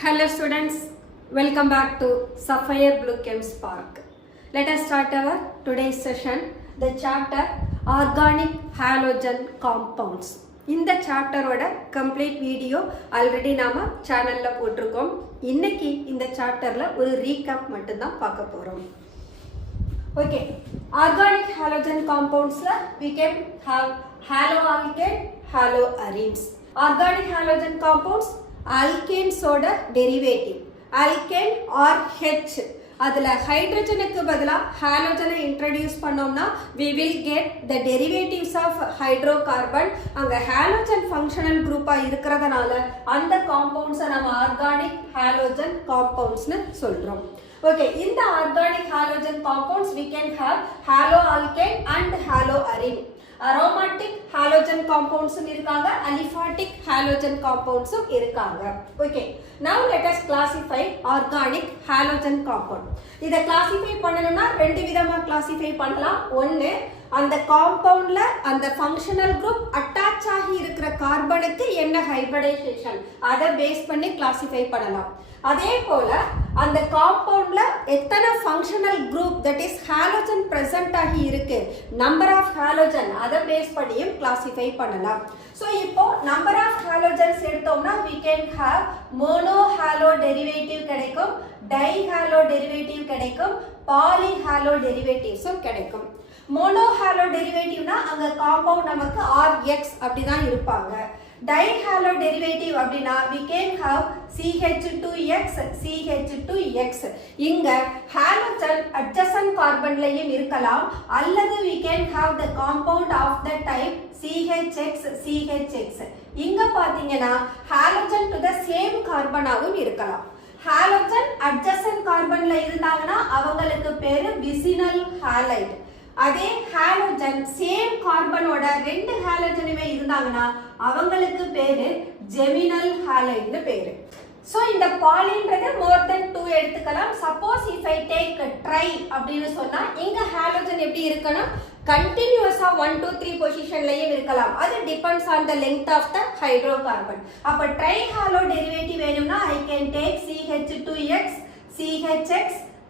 Hello students, welcome back to Sapphire Blue Chem Spark. Let us start our today's session, the chapter Organic Halogen Compounds. இந்த சாப்டரோட complete video already நாம சேனல்ல போட்டிருக்கோம். இன்னைக்கு இந்த சாப்டர்ல ஒரு ரீகேப் மட்டும் தான் பார்க்க போறோம். Okay, organic halogen compoundsல we can have haloalkane, haloarenes. Organic halogen compounds alkanes ஓட derivative alkane or H அதில் ஹைட்ரஜனுக்கு பதிலாக ஹாலோஜனை இன்ட்ரடியூஸ் பண்ணோம்னா we will get the derivatives of hydrocarbon. அங்கே ஹாலோஜன் ஃபங்க்ஷனல் குரூப்பாக இருக்கிறதுனால அந்த காம்பவுண்ட்ஸை நம்ம ஆர்கானிக் ஹாலோஜன் காம்பவுண்ட்ஸ்னு சொல்கிறோம். Okay, in the organic halogen compounds we can have haloalkane and haloarene. Aromatic halogen compounds irukanga, aliphatic halogen compounds irukanga. Okay, now let us classify organic halogen compound. இதை classify பண்ணனும்னா ரெண்டு விதமா classify பண்ணலாம். ஒன்னு அந்த காம்பவுண்ட்ல அந்த functional group attach ஆகி இருக்கிற கார்பனுக்கு என்ன ஹைபிரிடைசேஷன் அதை பேஸ் பண்ணி கிளாசிஃபை பண்ணலாம். அதே போல அந்த காம்பவுண்ட்ல எத்தனை functional group that is halogen present ஆகி இருக்கு, நம்பர் ஆஃப் ஹாலோஜன் அதை பேஸ் பண்ணியும் கிளாசிஃபை பண்ணலாம். ஸோ இப்போ நம்பர் ஆஃப் ஹாலோஜன்ஸ் எடுத்தோம்னா we can have monohalo derivative கிடைக்கும், டை ஹாலோ டெரிவேட்டிவ் கிடைக்கும், பாலி ஹாலோ டெரிவேட்டிவ்ஸும் கிடைக்கும். மோனோ ஹாலோ டெரிவேட்டிவ்னா அங்க காம்பவுண்ட் நமக்கு RX அப்படிதான் இருப்பாங்க. டைஹாலோ டெரிவேட்டிவ் அப்படின்னா we can have CH2X CH2X. இங்க ஹாலோஜன் adjacent கார்பன்லயும் இருக்கலாம், அல்லது we can have the compound of the type CHX CHX. இங்க பாத்தீங்கன்னா ஹாலோஜன் to the same கார்பனாவும் இருக்கலாம். ஹாலோஜன் adjacent கார்பன்ல இருந்தாங்கன்னா அவங்களுக்கு பேரு விசினல் ஹாலைட். அதே ஹாலோஜன் சேம் கார்பனோட ரெண்டு ஹாலோஜனுமே இருந்தாங்கன்னா அவங்களுக்கு பேரு ஜெமினல் ஹாலைட்னு பேரு. ஸோ இந்த பாலின்றது மோர் தென் 2 எடுத்துக்கலாம். Suppose if I take try அப்படின்னு சொன்னா இங்க ஹாலோஜன் எப்படி இருக்கணும், கண்டினியூஸா 1 2 3 பொசிஷன்லயே இருக்கலாம். அது depends on the length of the hydrocarbon. அப்ப ட்ரை ஹாலோ டெரிவேட்டிவ் வேணும்னா I can take CH2X CHX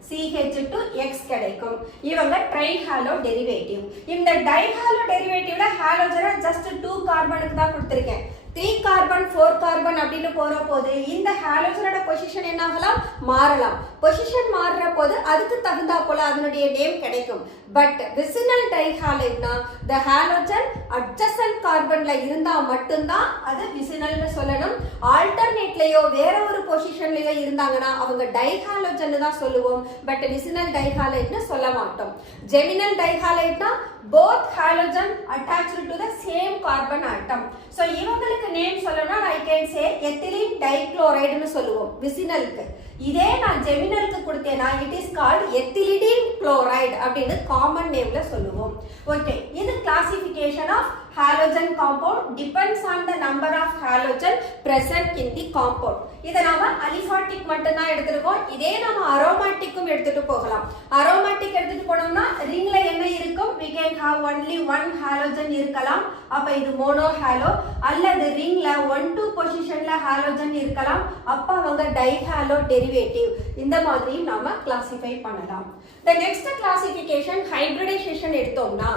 CH2X கிடைக்கும். இவங்க ட்ரைஹாலோ டெரிவேட்டிவ். இந்த டைஹாலோ டெரிவேட்டிவ்ல ஹாலோஜனை ஜஸ்ட் 2 கார்பனுக்கு தான் கொடுத்திருக்கேன். 3 கார்பன் 4 கார்பன் அப்படின்னு போற போது இந்த ஹாலோஜனோட பொசிஷன் என்ன ஆகலாம், மாறலாம். பொசிஷன் மாறுற போது அதுக்கு தகுந்தா போல அதனுடைய நேம் கிடைக்கும். பட் விசினல் டைஹாலைட்னா the halogen adjacent கார்பன்ல இருந்தா மட்டும்தான் அது விசினல்னு சொல்லணும். ஆல்டர்னேட்லயோ வேற ஒரு பொசிஷன்லயோ இருந்தாங்கன்னா அவங்க டைஹாலோஜன் தான் சொல்லுவோம், பட் விசினல் டைஹாலைட்னு சொல்ல மாட்டோம். ஜெமினல் டைஹாலைட்னா both halogen attached to the same carbon atom. So இவங்களுக்கு நேம் சொல்லணும்னா I can say ethylene dichloride னு சொல்லுவோம் விசினலுக்கு. இதே நான் ஜெமினலுக்கு கொடுத்தேனா it is called ethylidene chloride அப்படின்னு காமன் நேம்ல சொல்லுவோம். ஓகே, இது classification of halogen compound depends on the number of halogen present in the compound. இத நாம aliphatic மட்டும் தான் எடுத்துறோம். இதே நாம aromaticum எடுத்துட்டு போகலாம். aromatic எடுத்துட்டு போனோம்னா ரிங்ல என்ன இருக்கும், we can have only one halogen இருக்கலாம். அப்ப இது mono halo, அல்லது ரிங்ல 1 2 பொசிஷன்ல halogen இருக்கலாம். அப்ப அவங்க dihalo derivative. இந்த மாதிரி நாம கிளாசிஃபை பண்ணலாம். The next classification hybridization எடுத்தோம்னா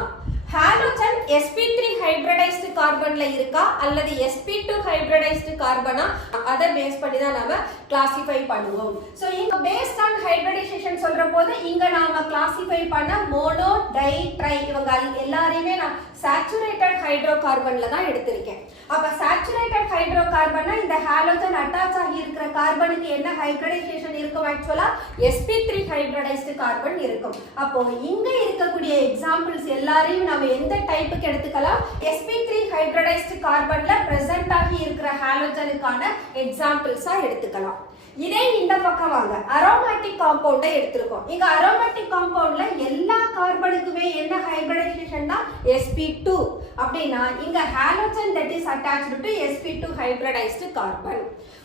ஹாலோஜன் sp3 ஹைபிரிடைஸ்டு கார்பன்ல இருக்கா அல்லது sp2 ஹைபிரிடைஸ்டு கார்பனா அதை பேஸ் பண்ணி தான் நாம கிளாசிஃபை பண்ணுவோம். சோ இங்க பேஸ்ட் ஆன் ஹைபிரிடைசேஷன் சொல்ற போது இங்க நாம கிளாசிஃபை பண்ண மோனோ டை ட்ரை இவங்க எல்லாரையுமே நான் சேச்சுரேட்டட் ஹைட்ரோகார்பன்ல தான் எடுத்திருக்கேன். அப்ப சேச்சுரேட்டட் ஹைட்ரோகார்பன்னா இந்த ஹாலோஜன் அட்டாச் ஆகி இருக்கிற கார்பனுக்கு என்ன ஹைபிரிடைசேஷன் இருக்கும், ஆக்சுவலா sp3 ஹைபிரிடைஸ்டு கார்பன் இருக்கும். அப்போ இங்க இருக்கக்கூடிய எக்ஸாம்பிள்ஸ் எல்லாரையும் நாம எந்த டைப்புக்கு எடுத்துக்கலாம், sp3 ஹைபிரிடைஸ்டு கார்பன்ல பிரசன்ட் ஆகி இருக்கிற ஹாலோஜனுக்கான எக்ஸாம்பிள்ஸா எடுத்துக்கலாம். இதே இந்த பக்கம் வாங்க, அரோமேட்டிக் காம்பவுண்டை எடுத்துருக்கோம். இங்க அரோமேட்டிக் காம்பவுண்ட்ல எல்லா கார்பனுக்குமே என்ன ஹைபிரிடைசேஷன் தான் sp2 அப்படின்னா இங்க halogen that is attached to sp2 hybridised carbon.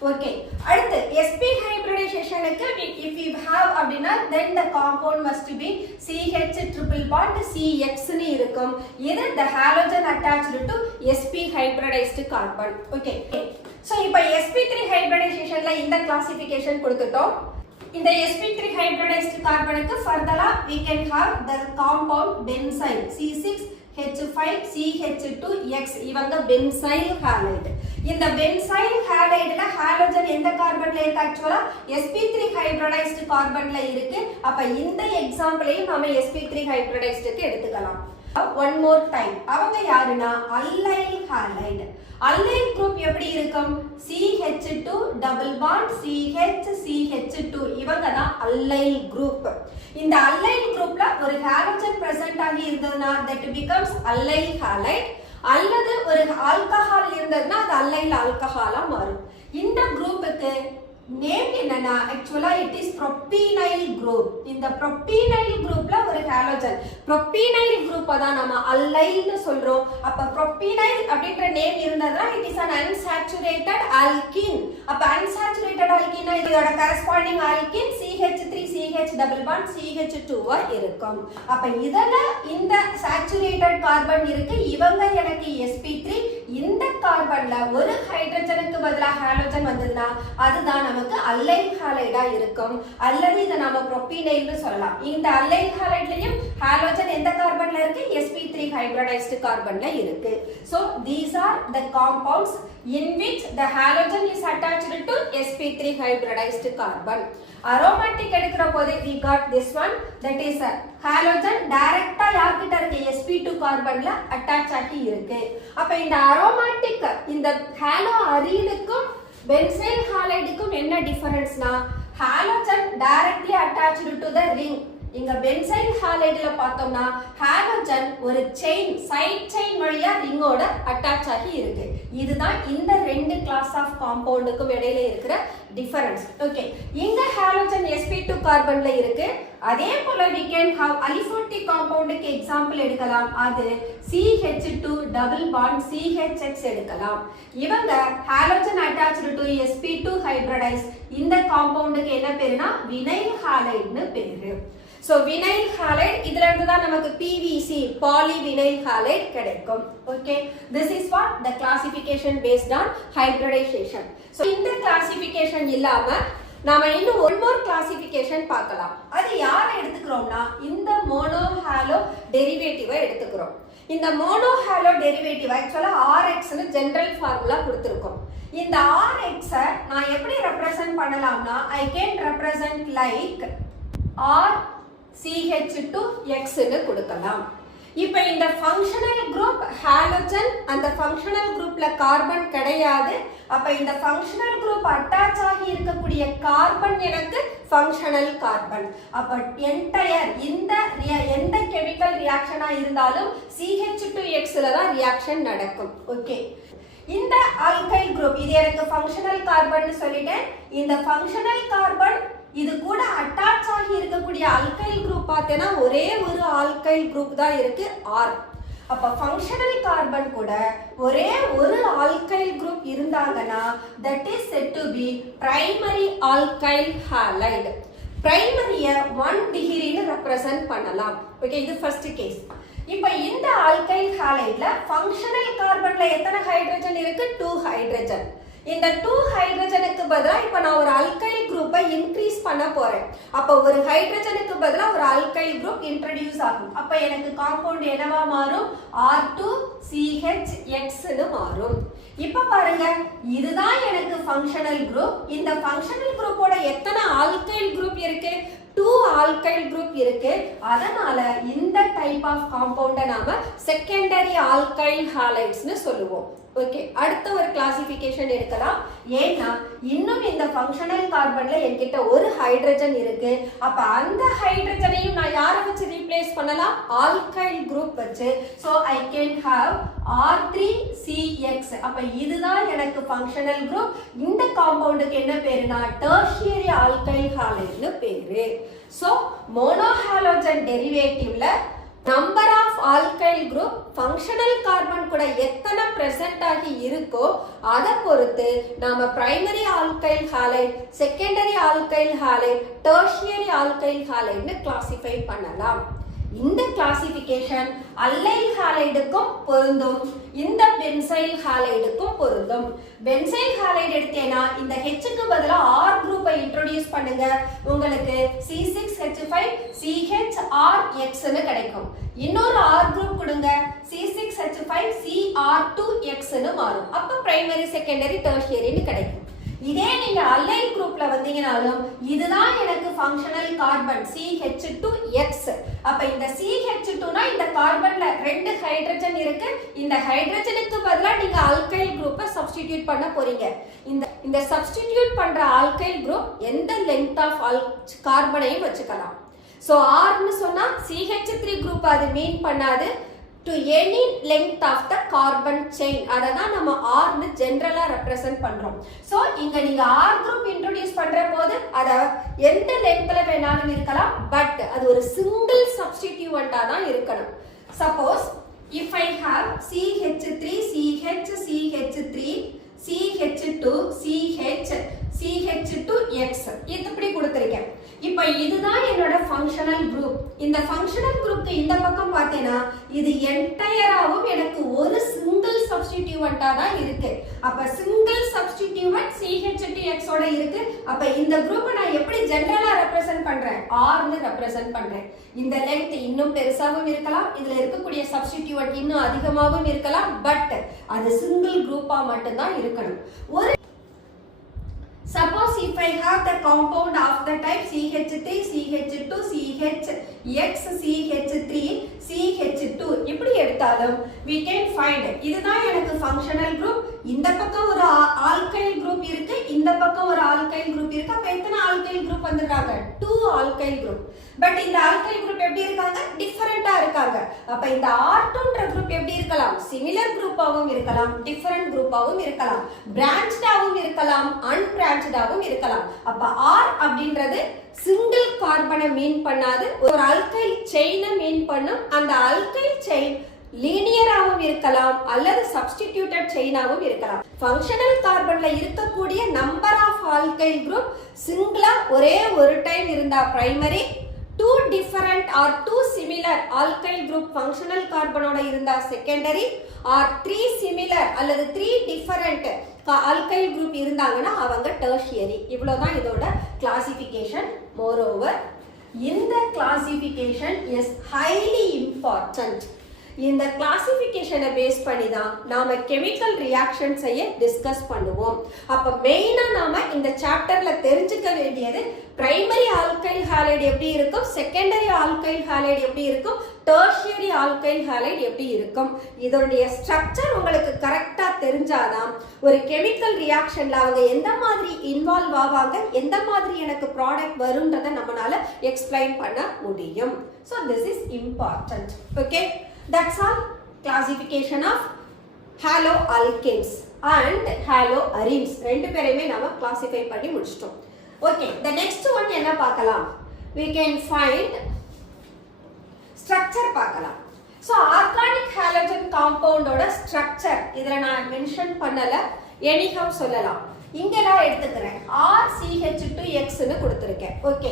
Okay, அடுத்து sp ஹைபிரிடைசேஷனுக்கு if we have அப்படினா then the compound must be CH triple bond CX னு இருக்கும். இது the halogen attached to sp hybridized carbon. Okay, so இப்போ sp3 hybridization செஷன்ல இந்த classification கொடுத்துட்டோம். இந்த sp3 hybridized கார்பனுக்கு further we can have the compound benzyl C6H5CH2X இவங்க benzyl halide. இந்த benzyl ஹாலைடுல halogen எந்த கார்பன்ல இருக்கு? ஆக்சுவலா sp3 hybridized கார்பன்ல இருக்கு. அப்ப இந்த எக்ஸாம்பிளையும் நாம sp3 hybridizedக்கு எடுத்துக்கலாம். ஒன் மோர் டைம், அவங்க யாருன்னா அல்லைல் ஹாலைடு. அல்லைல் குரூப் எப்படி இருக்கும்? CH2 டபுள் பாண்ட் CH2 இவங்க தான் அல்லைல் குரூப். இந்த அல்லைல் குரூப்ல ஒரு ஹாலோஜன் பிரசன்ட் ஆகி இருந்ததுன்னா that becomes அல்லைல் ஹாலைட், அல்லது ஒரு ஆல்கஹால் இருந்ததுன்னா அது அல்லைல் ஆல்கஹாலா மாறும். இந்த குரூப்புக்கு நேம் என்னன்னா ஆக்சுவலா இட் இஸ் ப்ரோபீனைல் குரூப். இந்த ப்ரோபீனைல் குரூப்ல ஒரு ஹாலோஜன், ப்ரோபீனைல் குரூப் தான் நம்ம அல்லைல்னு சொல்றோம். அப்ப ப்ரோபீனைல் அப்படின்ற நேம் இருந்ததுன்னா it is an unsaturated alkene. அப்ப unsaturated alkene இதோட corresponding alkene CH3CH double bond CH2 ஆ இருக்கும். அப்ப இதல இந்த சேச்சுரேட்டட் கார்பன் இருக்கு, இவங்க எனக்கு sp3. இந்த கார்பன்ல ஒரு ஹைட்ரஜனுக்கு பதிலா ஹாலோஜன் வந்ததுன்னா அதுதான் நமக்கு அல்லைல் ஹாலைடா இருக்கும், அல்லது இத நாம ப்ரோபீனைல்னு சொல்லலாம். இந்த அல்லைல் ஹாலைட்லயும் ஹாலோஜன் எந்த கார்பன்ல இருக்கு? sp3 hybridized கார்பன்ல இருக்கு. So these are the compounds in which the halogen is attached to sp3 hybridized carbon. aromatic எடுக்கிற போது we got this one, that is a halogen டைரக்டா யார்கிட்ட இருக்கு? sp2 கார்பன்ல அட்டாச் ஆகி இருக்கு. அப்ப இந்த aromatic இந்த ஹாலோ அரீனுக்கும் பென்சைல் ஹாலைடுக்கும் என்ன டிஃபரன்ஸ்னா halogen directly attached to the ring. இங்க பென்சைல் ஹாலைடுல பார்த்தோம்னா ஹாலோஜன் ஒரு செயின், சைட் செயின் வழியா ரிங்கோட அட்டாச் ஆகி இருக்கு. இதுதான் இந்த ரெண்டு கிளாஸ் ஆஃப் காம்பவுண்டுக்கும் இடையில இருக்கிற டிஃபரன்ஸ். ஓகே, இங்க ஹாலோஜன் sp2 கார்பன்ல இருக்கு. அதே போல we can have அலிஃபோட்டிக் காம்பவுண்டுக்கு எக்ஸாம்பிள் எடுக்கலாம். அது CH2 டபுள் பாண்ட் CHX எடுக்கலாம். இவங்க halogen attached to sp2 hybridise. இந்த காம்பவுண்டுக்கு என்ன பேருனா வினைல் ஹாலைடுன்னு பேரு. So vinyl halide இதுல இருந்து தான் நமக்கு PVC polyvinyl halide கிடைக்கும். Okay, this is what the classification based on hybridization. So இந்த classification இல்லாம நாம இன்னும் one more classification பார்க்கலாம். அது யாரை எடுத்துக்கிறோம்னா இந்த மோனோஹாலோ டெரிவேட்டிவை எடுத்துக்கிறோம். இந்த மோனோஹாலோ டெரிவேட்டிவ் ஆக்சுவலா RX னு ஜெனரல் ஃபார்முலா கொடுத்திருக்கோம். இந்த RX நான் எப்படி ரெப்ரசன்ட் பண்ணலாம்னா I can represent like R CH2X னு கொடுக்கலாம். இப்போ இந்த ஃபங்க்ஷனல் குரூப் ஹாலோஜன், அந்த ஃபங்க்ஷனல் குரூப்ல கார்பன் கிடையாது. அப்ப இந்த ஃபங்க்ஷனல் குரூப் அட்டாச் ஆகி இருக்கக்கூடிய கார்பன் எனக்கு ஃபங்க்ஷனல் கார்பன். அப்ப என்டையர் இந்த எந்த கெமிக்கல் ரியாக்ஷனா இருந்தாலும் CH2X ல தான் ரியாக்ஷன் நடக்கும். ஓகே, இந்த ஆல்கைல் குரூப் இது எனக்கு ஃபங்க்ஷனல் கார்பன் சொல்லிட்டேன். இந்த ஃபங்க்ஷனல் கார்பன் இது கூட அட்டாச் ஆகி இருக்கக்கூடிய ஆல்கைல் குரூப் பார்த்தேன்னா ஒரே ஒரு ஆல்கைல் குரூப் தான் இருக்கு R. அப்ப ஃபங்க்ஷனல் கார்பன் கூட ஒரே ஒரு ஆல்கைல் குரூப் இருந்தாங்கன்னா that is said to be primary alkyl halide. பிரைமரிய 1 டிகிரின்னு ரெப்ரசன்ட் பண்ணலாம். ஓகே, இது ஃபர்ஸ்ட் கேஸ். இப்போ இந்த ஆல்கைல் ஹாலைட்ல ஃபங்க்ஷனல் கார்பன்ல எத்தனை ஹைட்ரஜன் இருக்கு? 2 ஹைட்ரஜன். இந்த 2 ஹைட்ரஜனுக்கு பதிலா இப்ப நான் ஒரு அல்கைல் குரூப்பை இன்க்ரீஸ் பண்ண போறேன். அப்ப ஒரு ஹைட்ரஜனுக்கு பதிலா ஒரு அல்கைல் குரூப் இன்ட்ரோடியூஸ் ஆகும். அப்ப எனக்கு காம்பவுண்ட் என்னவா மாறும்? R2CHX னு மாறும். இப்ப பாருங்க, இதுதான் எனக்கு ஃபங்க்ஷனல் குரூப். இந்த ஃபங்க்ஷனல் குரூப்போட எத்தனை ஆல்கைல் குரூப் இருக்கு? 2 ஆல்கைல் குரூப் இருக்கு. அதனால இந்த டைப் ஆஃப் காம்பவுண்ட நாம செகண்டரி ஆல்கைல் ஹாலைட்ஸ்னு சொல்லுவோம். ஓகே, அடுத்த ஒரு கிளாசிஃபிகேஷன் எடுக்கலாம். ஏன்னா இன்னும் இந்த ஃபங்க்ஷனல் கார்பன்ல என்கிட்ட ஒரு ஹைட்ரஜன் இருக்கு. அப்ப அந்த ஹைட்ரஜனையும் நான் யாரை வச்சு ரீப்ளேஸ் பண்ணலாம்? ஆல்கைல் குரூப் வச்சு. So I can have R3CX. அப்ப இதுதான் எனக்கு ஃபங்க்ஷனல் குரூப். இந்த காம்பவுண்டுக்கு என்ன பேருனா டெர்ஷியரி ஆல்கைல் ஹாலைட்னு பேரு. சோ மோனோஹாலோஜன் டெரிவேட்டிவ்ல number of alkyl group functional carbon கூட எத்தனை பிரசன்ட் ஆகி இருக்கோ அதை பொறுத்து நாம primary alkyl halide, secondary alkyl halide, tertiary alkyl ஹாலைட்னு கிளாசிஃபை பண்ணலாம். இந்த கிளாசிபிகேஷன் அல்லைல் ஹாலைடுக்கும் பொருந்தும், இந்த பென்சைல் ஹாலைடுக்கும் பொருந்தும். பென்சைல் ஹாலைடு எடுத்தேனா இந்த Hக்கு பதிலா R குரூப்பை இன்ட்ரோடியூஸ் பண்ணுங்க, உங்களுக்கு C6H5CHRX ன்னு கிடைக்கும். இன்னொரு R குரூப் கொடுங்க, C6H5CR2X ன்னு மாறும். அப்ப பிரைமரி செகண்டரி டெர்ஷியரின்னு கிடைக்கும். இதே நீங்க அல்லைல் குரூப்ல வந்தீங்கனாலும் இதுதான் எனக்கு ஃபங்க்ஷனல் கார்பன் CH2X. அப்ப இந்த CH2னா இந்த கார்பன்ல 2 ஹைட்ரஜன் இருக்கு, இந்த ஹைட்ரஜனுக்கு பதிலா நீங்க ஆல்கைல் குரூப்பை சப்ஸ்டிடியூட் பண்ண போறீங்க. இந்த சப்ஸ்டிடியூட் பண்ற ஆல்கைல் குரூப் எந்த லெங்த் ஆஃப் கார்பனையும் வச்சுக்கலாம். சோ R னு சொன்னா CH3 குரூப் அது மீன் பண்ணாது, to any length of the carbon chain. அததான் நம்ம R னு ஜெனரலா ரெப்ரசன்ட் பண்றோம். சோ இங்க நீங்க R குரூப் இன்ட்ரோடியூஸ் பண்ற போது அத எந்த லெங்த்ல வேணாலும் இருக்கலாம், பட் அது ஒரு சிங்கிள் சப்ஸ்டிட்யூவன்ட்டா தான் இருக்கணும். Suppose if I have CH3 CH CH3 CH2 CH CH2X இது இப்படி கொடுத்திருக்கேன். இப்போ இதுதான் என்னோட ஃபங்க்ஷனல் குரூப். இந்த ஃபங்க்ஷனல் குரூப்க்கு இந்த பக்கம் பார்த்தேனா இது என்டையராவும் எனக்கு ஒரு சிங்கிள் சப்ஸ்டிட்யூவன்ட்டா தான் இருக்கு. அப்ப சிங்கிள் சப்ஸ்டிட்யூவன்ட் CH2X ஓட இருக்கு. அப்ப இந்த குரூப்பை நான் எப்படி ஜெனரலா ரெப்ரசன்ட் பண்றேன்? R னு ரெப்ரசன்ட் பண்றேன். இந்த லெங்த் இன்னும் பெருசாவும் இருக்கலாம், இதுல இருக்கக்கூடிய சப்ஸ்டிட்யூவன்ட் இன்னும் அதிகமாகவும் இருக்கலாம், பட் அது சிங்கிள் குரூப்பா மட்டும் தான் இருக்கணும். ஒரு suppose if I have the compound of the type CH3 CH2 CHX CH3 CH2 இப்படி எடுத்தாலும் we can find இதுதான் எனக்கு functional group. இந்த பக்கம் ஒரு alkyl group இருக்கு, இந்த பக்கம் ஒரு alkyl group இருக்கு. அப்ப எத்தனை alkyl group வந்திருக்காங்க? 2 alkyl group. பட் இந்த alkyl group எப்படி இருக்காங்க? டிஃபரண்டா இருக்காங்க. அப்ப இந்த R2ன்ற group எப்படி இருக்கலாம்? சிமிலர் குரூப்பாவும் இருக்கலாம், டிஃபரண்ட் குரூப்பாவும் இருக்கலாம், பிரான்ச்டாவும் இருக்கலாம், அன்பிரான்ச்டாவும் இருக்கலாம். அப்ப R அப்படின்றது சிங்கிள் கார்பனை மீன் பண்ணாது, ஒரு அல்கைல் செயினை மீன் பண்ணும். அந்த அல்கைல் செயின் லீனியராகவும் இருக்கலாம் அல்லது சப்ஸ்டிடியூட்டட் செயினாகவும் இருக்கலாம். ஃபங்க்ஷனல் கார்பன்ல இருக்கக்கூடிய நம்பர் ஆஃப் ஆல்கைல் குரூப் சிங்கிளா ஒரே ஒரு டைம் இருந்தா primary, 2 different or 2 similar alkyl group functional carbonோட இருந்தா secondary, or 3 similar அல்லது 3 different alkyl group இருந்தாங்கன்னா அவங்க tertiary. இவ்வளவுதான் இதோட classification. Moreover, இந்த classification is highly important. இந்த கிளாசிஃபிகேஷனை பேஸ் பண்ணி தான் நாம கெமிக்கல் ரியாக்ஷன் செய்ய டிஸ்கஸ் பண்ணுவோம். அப்ப மெயினா நாம இந்த சாப்டர்ல தெரிஞ்சுக்க வேண்டியது பிரைமரி ஆல்கைல் ஹாலைடு எப்படி இருக்கும், செகண்டரி ஆல்கைல் ஹாலைடு எப்படி இருக்கும், டெர்ஷியரி ஆல்கைல் ஹாலைடு எப்படி இருக்கும். இதோடைய ஸ்ட்ரக்சர் உங்களுக்கு கரெக்டா தெரிஞ்சாதான் ஒரு கெமிக்கல் ரியாக்ஷன்ல அவங்க எந்த மாதிரி இன்வால்வ் ஆவாங்க, எந்த மாதிரி எனக்கு ப்ராடக்ட் வரும்ன்றதை நம்மளால எக்ஸ்பிளைன் பண்ண முடியும். So this is important. Okay. That's all. Classification of haloalkanes and haloarenes ரெண்டு பேரையுமே நாம classify பண்ணி முடிச்சிட்டோம். Okay, the next one என்ன பார்க்கலாம்? We can find structure பார்க்கலாம். So organic halogen compound ஓட structure இதுல நான் மென்ஷன் பண்ணல, anyhow சொல்லலாம். இங்க நான் எடுத்துக்கிறேன் RCH2X ன்னு கொடுத்திருக்கேன். ஓகே,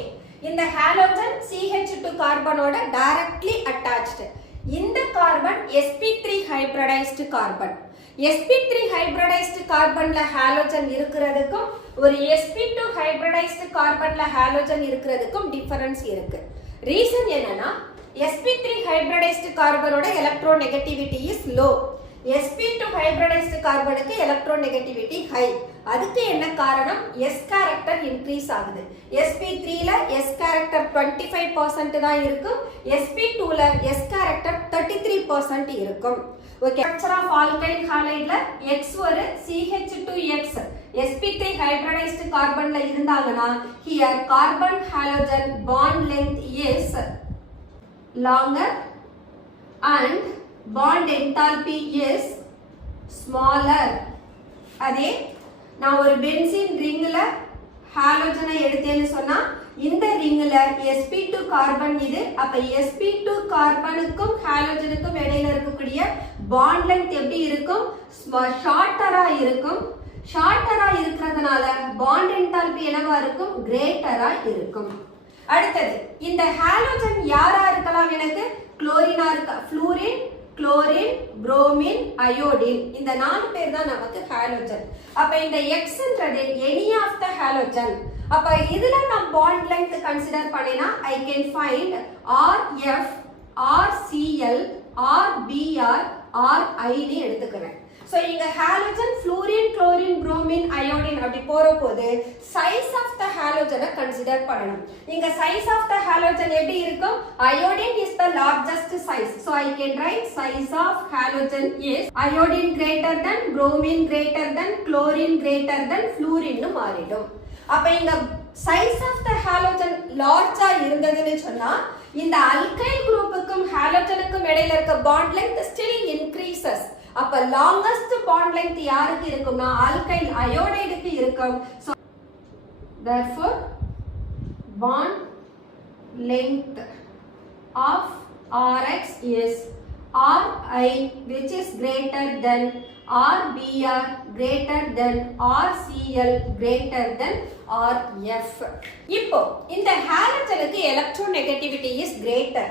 இந்த ஹாலோஜன் CH2 கார்பனோட டைரக்ட்லி அட்டாச்ட். இந்த carbon sp3 hybridized carbon. sp3 hybridized கார்பன்ல ஹாலோஜன் இருக்கிறதுக்கும் ஒரு sp2 ஹைபிரிடைஸ்ட் கார்பன்ல ஹாலோஜன் இருக்கிறதுக்கும் டிஃபரன்ஸ் இருக்கு. ரீசன் என்னன்னா sp3 ஹைபிரிடைஸ்ட் கார்பனோட electronegativity is low, sp2 hybridized கார்பனுக்கு எலக்ட்ரோநெகட்டிவிட்டி ஹை. அதுக்கு என்ன காரணம்? s கேரக்டர் இன்க்ரீஸ் ஆகுது. sp3 ல s கேரக்டர் 25% தான் இருக்கும், sp2 ல s கேரக்டர் 33% இருக்கும். ஓகே, ஸ்ட்ரக்சர் ஆஃப் ஆல்கைல் ஹாலைட்ல x ஒரு CH2X sp3 ஹைபிரிடைஸ்ட் கார்பன்ல இருந்தாங்கன்னா here carbon halogen bond length is longer and bond enthalpy is smaller. அதே நான் ஒரு பென்சீன் ரிங்ல ஹாலோஜனை எடுத்தேன்னு சொன்னா இந்த ரிங்ல sp2 கார்பன் இது. அப்ப sp2 கார்பனுக்கும் ஹாலோஜனுக்கும் இடையில இருக்கக்கூடிய பாண்ட் லெங்த் எப்படி இருக்கும்? ஷார்ட்டரா இருக்கும். ஷார்ட்டரா இருக்கிறதுனால பாண்ட் என்தால்பி என்னவா இருக்கும்? கிரேட்டரா இருக்கும். அடுத்தது இந்த ஹாலோஜன் யாரா இருக்கலாம் எனக்கு குளோரினா இருக்க ஃப்ளூரின் குளோரின் புரோமின் அயோடின் இந்த 4 பேர் தான் நமக்கு ஹாலோஜன் அப்ப இந்த Xன்றது any of the halogen அப்ப இதுல நான் bond length கன்சிடர் பண்ணினா I can find RF RCl RBr RI னு எடுத்துக்கிறேன் சோ இங்க halogen fluorine chlorine bromine iodine அப்படி போறபோது சைஸ் ஆஃப் த ஹாலோஜனை கன்சிடர் பண்ணணும் இங்க சைஸ் ஆஃப் த ஹாலோஜன் எப்படி இருக்கும் iodine is the largest size so I can write size of halogen is iodine greater than bromine greater than chlorine greater than fluorine னு மாறிடும் அப்ப இங்க size of the halogen லார்ஜா இருந்ததுன்னு சொன்னா இந்த alkyl குரூப்புக்கும் ஹாலோஜனுக்கும் இடையில இருக்க பாண்ட் லெங்த் still increases அப்ப லாங்கஸ்ட் பாண்ட் லெங்த் யாருக்கு இருக்கும்னா ஆல்கைல் அயோடைடுக்கு இருக்கும் so therefore bond length of Rx is Ri which is greater than Rbr greater than Rcl greater than Rf இப்போ இந்த ஹாலோஜனுக்கு எலக்ட்ரோநெகட்டிவிட்டி is greater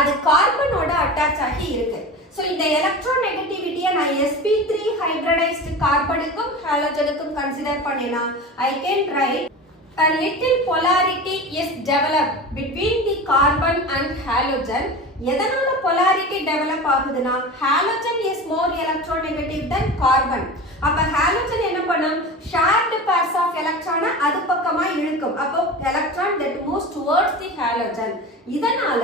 அது கார்பனோட attach ஆகி இருக்கு So, இந்த எலக்ட்ரோநெகட்டிவிட்டியை நான் sp3 hybridized கார்பனுக்கும் ஹாலோஜனுக்கும் கன்சிடர் பண்ணினா I can write a little polarity is developed between the carbon and halogen எதனால polarity develop ஆகுதுன்னா halogen is more electronegative than carbon அப்ப halogen என்ன பண்ணும் shared pairs of electron அது பக்கமா இழுக்கும் அப்போ electron that moves towards the halogen இதனால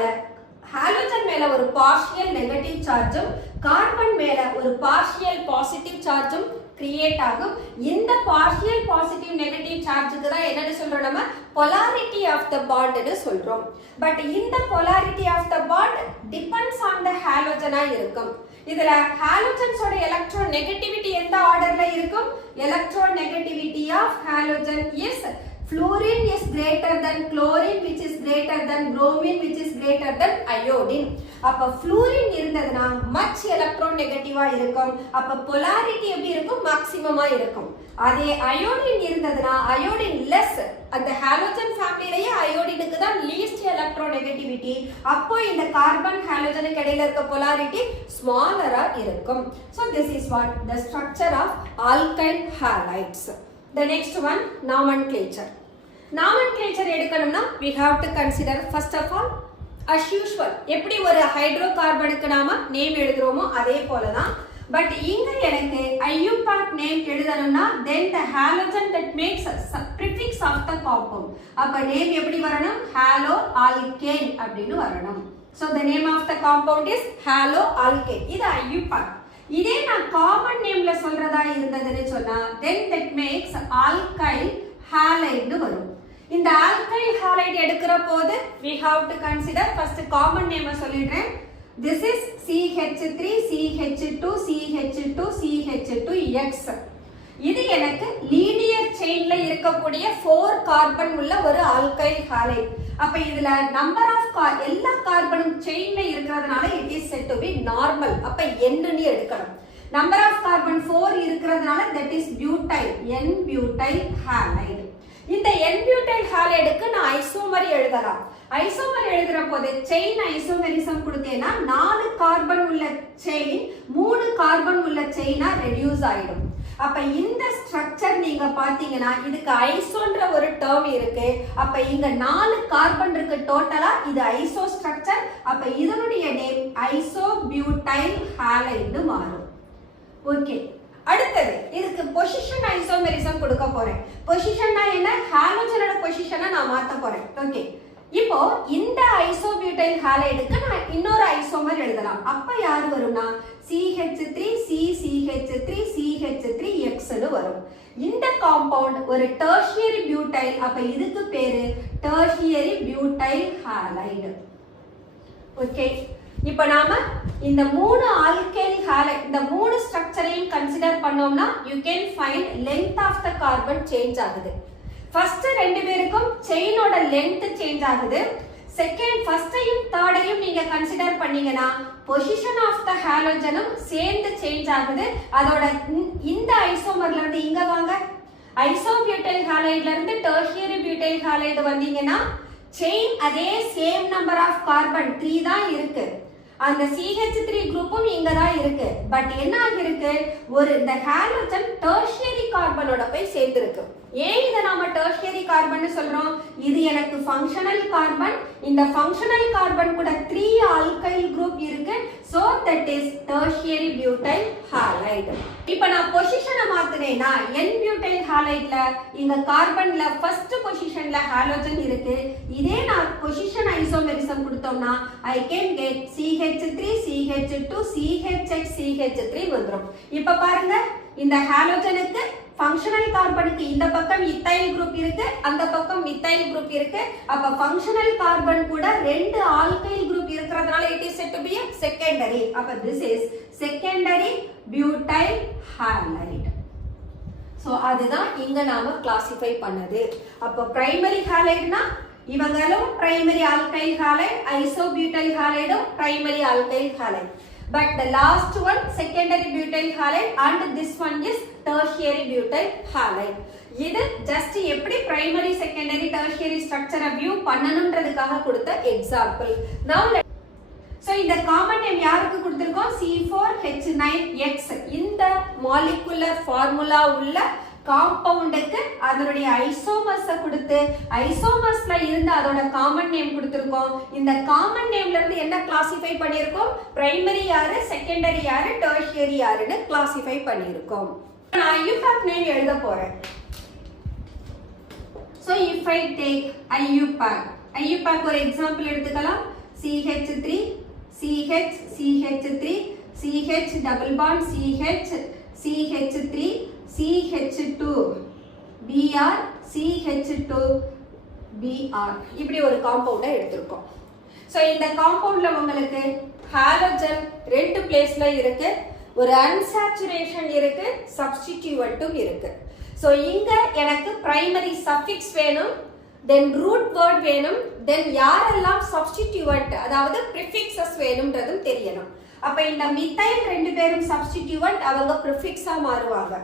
ஹாலோஜன் மேல ஒரு பார்ஷியல் நெகட்டிவ் சார்ஜும் கார்பன் மேல ஒரு பார்ஷியல் பாசிட்டிவ் சார்ஜும் கிரியேட் ஆகும் இந்த பார்ஷியல் பாசிட்டிவ் நெகட்டிவ் சார்ஜுக்கு தான் என்னன்னு சொல்றோம் நம்ம polarity of the bond னு சொல்றோம் பட் இந்த polarity of the bond depends on the halogen-ஆ இருக்கும் இதுல ஹாலோஜன்ஸோட எலக்ட்ரோநெகட்டிவிட்டி எந்த ஆர்டர்ல இருக்கும் electronegativity of halogen is fluorine is greater than chlorine which is greater than bromine which is greater than iodine அப்ப fluorine இருந்ததுனா much electronegative-ஆ இருக்கும் அப்ப polarity எப்படி இருக்கும் maximum-ஆ இருக்கும் அதே iodine இருந்ததுனா iodine less அந்த halogen ஃபேமிலிலயே iodine-க்கு தான் least electronegativity அப்போ இந்த கார்பன் ஹாலோஜனுக்கு இடையில இருக்க polarity smaller-ஆ இருக்கும் so this is what the structure of alkyl halides the next one nomenclature எடுக்கணும்னா we have to consider first of all as usual எப்படி ஒரு ஹைட்ரோகார்பனுக்கு நாம நேம் எழுதுறோமோ அதே போல தான் பட் இங்க எனக்கு IUPAC நேம் எழுதணும்னா then the halogen that makes a prefix of the compound அப்ப நேம் எப்படி வரணும் halo alkane அப்படினு வரணும் so the name of the compound is halo alkane இது IUPAC இதே நான் காமன் நேம்ல சொல்றதா இருந்ததுன்னு சொன்னா then that makes alkyl halide னு வரும் இந்த alkyl halide எடுக்கிற போது we have to consider first common name சொல்லிடுறேன் this is CH3 CH2 CH2 CH2X இது எனக்கு லீனியர் செயின்ல இருக்கக்கூடிய 4 கார்பன் உள்ள ஒரு alkyl halide அப்ப இதுல நம்பர் ஆஃப் எல்லா கார்பனும் செயின்ல இருக்கிறதுனால it is said to be normal அப்ப n ன்னு எடுக்கணும் நம்பர் ஆஃப் கார்பன் 4 இருக்கிறதுனால that is butyl n butyl halide இந்த n-butyl halideக்கு நான் ஐசோமர் எழுதலாம் ஐசோமர் எழுதுற போது செயின் ஐசோமெரிசம் கொடுத்தேனா 4 கார்பன் உள்ள செயின் 3 கார்பன் உள்ள செயினா ரெடியூஸ் ஆயிடும் அப்ப இந்த ஸ்ட்ரக்சர் நீங்க பாத்தீங்கன்னா இதுக்கு ஐசோன்ற ஒரு டேர்ம் இருக்கு அப்ப இங்க 4 கார்பன் இருக்கு டோட்டலா இது ஐசோ ஸ்ட்ரக்சர் அப்ப இதனுடைய நேம் ஐசோபியூட்டைல் ஹாலைடு மாறும் ஓகே அடுத்தது இதுக்கு பொசிஷன் ஐசோமெரிசம் கொடுக்க போறேன் பொசிஷன்னா என்ன ஹாலோஜனோட பொசிஷனை நான் மாத்த போறேன் ஓகே இப்போ இந்த ஐசோபியூட்டைல் ஹாலைடுக்கு நான் இன்னொரு ஐசோமர் எழுதலாம் அப்ப யாரு வரும்னா CH3 CCH3 CH3X னு வரும் இந்த காம்பவுண்ட் ஒரு டெர்ஷியரி பியூட்டைல் அப்ப இதுக்கு பேரு டெர்ஷியரி பியூட்டைல் ஹாலைடு ஓகே இப்போ நாம இந்த மூணு ஆல்கைல் ஹாலைட் இந்த மூணு ஸ்ட்ரக்சரையும் கன்சிடர் பண்ணோம்னா you can find length of the carbon change ஆகுது ஃபர்ஸ்ட் ரெண்டு பேருக்கும் செயினோட லெங்த் சேஞ்ச் ஆகுது செகண்ட் ஃபர்ஸ்டையும் தேர்டையும் நீங்க கன்சிடர் பண்ணீங்கன்னா பொசிஷன் ஆஃப் த ஹாலோஜனும் சேர்ந்து சேஞ்ச் ஆகுது அதோட இந்த ஐசோமர்ல இருந்து இங்க வாங்க ஐசோபியூட்டைல் ஹாலைட்ல இருந்து டெர்ஷியரி பியூட்டைல் ஹாலைடு வந்தீங்கன்னா செயின் அதே சேம் நம்பர் ஆஃப் கார்பன் 3 தான் இருக்கு. அந்த CH3 குரூப்பும் இங்க தான் இருக்கு. பட் என்ன ஆகிருக்கு, ஒரு இந்த ஹாலோஜன் டெர்ஷியரி கார்பனோட போய் சேர்ந்திருக்கு. ஏன் இதை நாம டெர்ஷியரி கார்பன் சொல்றோம்? இது எனக்கு ஃபங்க்ஷனல் கார்பன். இந்த ஃபங்க்ஷனல் கார்பன் கூட 3 ஆல்கைல் குரூப் இருக்கு. So that is tertiary butyl halide. இப்போ நான் பொசிஷனை மாத்துனேனா N-butyl halideல இந்த கார்பன்ல ஃபர்ஸ்ட் பொசிஷன்ல ஹாலோஜன் இருக்கு. இதே நான் பொசிஷன் ஐசோமெரிசம் கொடுத்தோம்னா I can get CH3 CH2 CHX CH3 வந்துரும். இப்போ பாருங்க, இந்த ஹாலோஜனுக்கு ஃபங்க்ஷனல் கார்பனுக்கு இந்த பக்கம் இத்தைல் குரூப் இருக்கு, அந்த பக்கம் மித்தைல் குரூப் இருக்கு. அப்ப ஃபங்க்ஷனல் கார்பன் கூட 2 ஆல்கைல் குரூப் இருக்கிறதுனால it is said to be a secondary. அப்ப this is secondary butyl halide. So அதுதான் இங்க நாம கிளாசிஃபை பண்ணது. அப்ப பிரைமரி ஹாலைட்னா இவங்களும் பிரைமரி ஆல்கைல் ஹாலைட், ஐசோபியூட்டைல் ஹாலைடும் primary alkyl halide. But the last one secondary butyl halide and this one is tertiary butyl halide. இது just எப்படி primary secondary tertiary structure view பண்ணனும்ன்றதுக்காக கொடுத்த example. Now so இந்த common name யாருக்கு கொடுத்திருக்கோம்? C4H9X. இந்த molecular formula உள்ள காம்பவுண்டுக்கு அதனுடைய ஐசோமர்ஸை கொடுத்து ஐசோமர்ஸ்ல இருந்து அதோட காமன் நேம் கொடுத்திருக்கோம். இந்த காமன் நேம்ல இருந்து என்ன கிளாசிஃபை பண்ணியிருக்கோம்? பிரைமரி யாரு, செகண்டரி யாரு, டெர்ஷியரி யாருன்னு கிளாசிஃபை பண்ணியிருக்கோம். நான் IUPAC நேம் எழுத போறேன். So if I take IUPAC ஒரு எக்ஸாம்பிள் எடுத்துக்கலாம். CH3 CH CH3 CH double bond CH CH3 CH2 Br CH2 Br இப்படி ஒரு காம்பவுண்டை எடுத்திருக்கோம். சோ இந்த காம்பவுண்ட்ல உங்களுக்கு ஹாலோஜன் 2 பிளேஸ்ல இருக்கு, ஒரு அன்சாச்சுரேஷன் இருக்கு, சப்ஸ்டிட்யூவன்ட்டும் இருக்கு. சோ இங்க எனக்கு பிரைமரி சஃபிக்ஸ் வேணும், தென் ரூட் வேர்ட் வேணும், தென் யாரெல்லாம் சப்ஸ்டிட்யூவன்ட் அதாவது ப்ரிஃபிக்ஸஸ் வேணும்ன்றதும் தெரியணும். அப்ப இந்த மித்தைல் 2 பேரும் சப்ஸ்டிட்யூவன்ட், அவங்க ப்ரிஃபிக்ஸா மாறுவாங்க.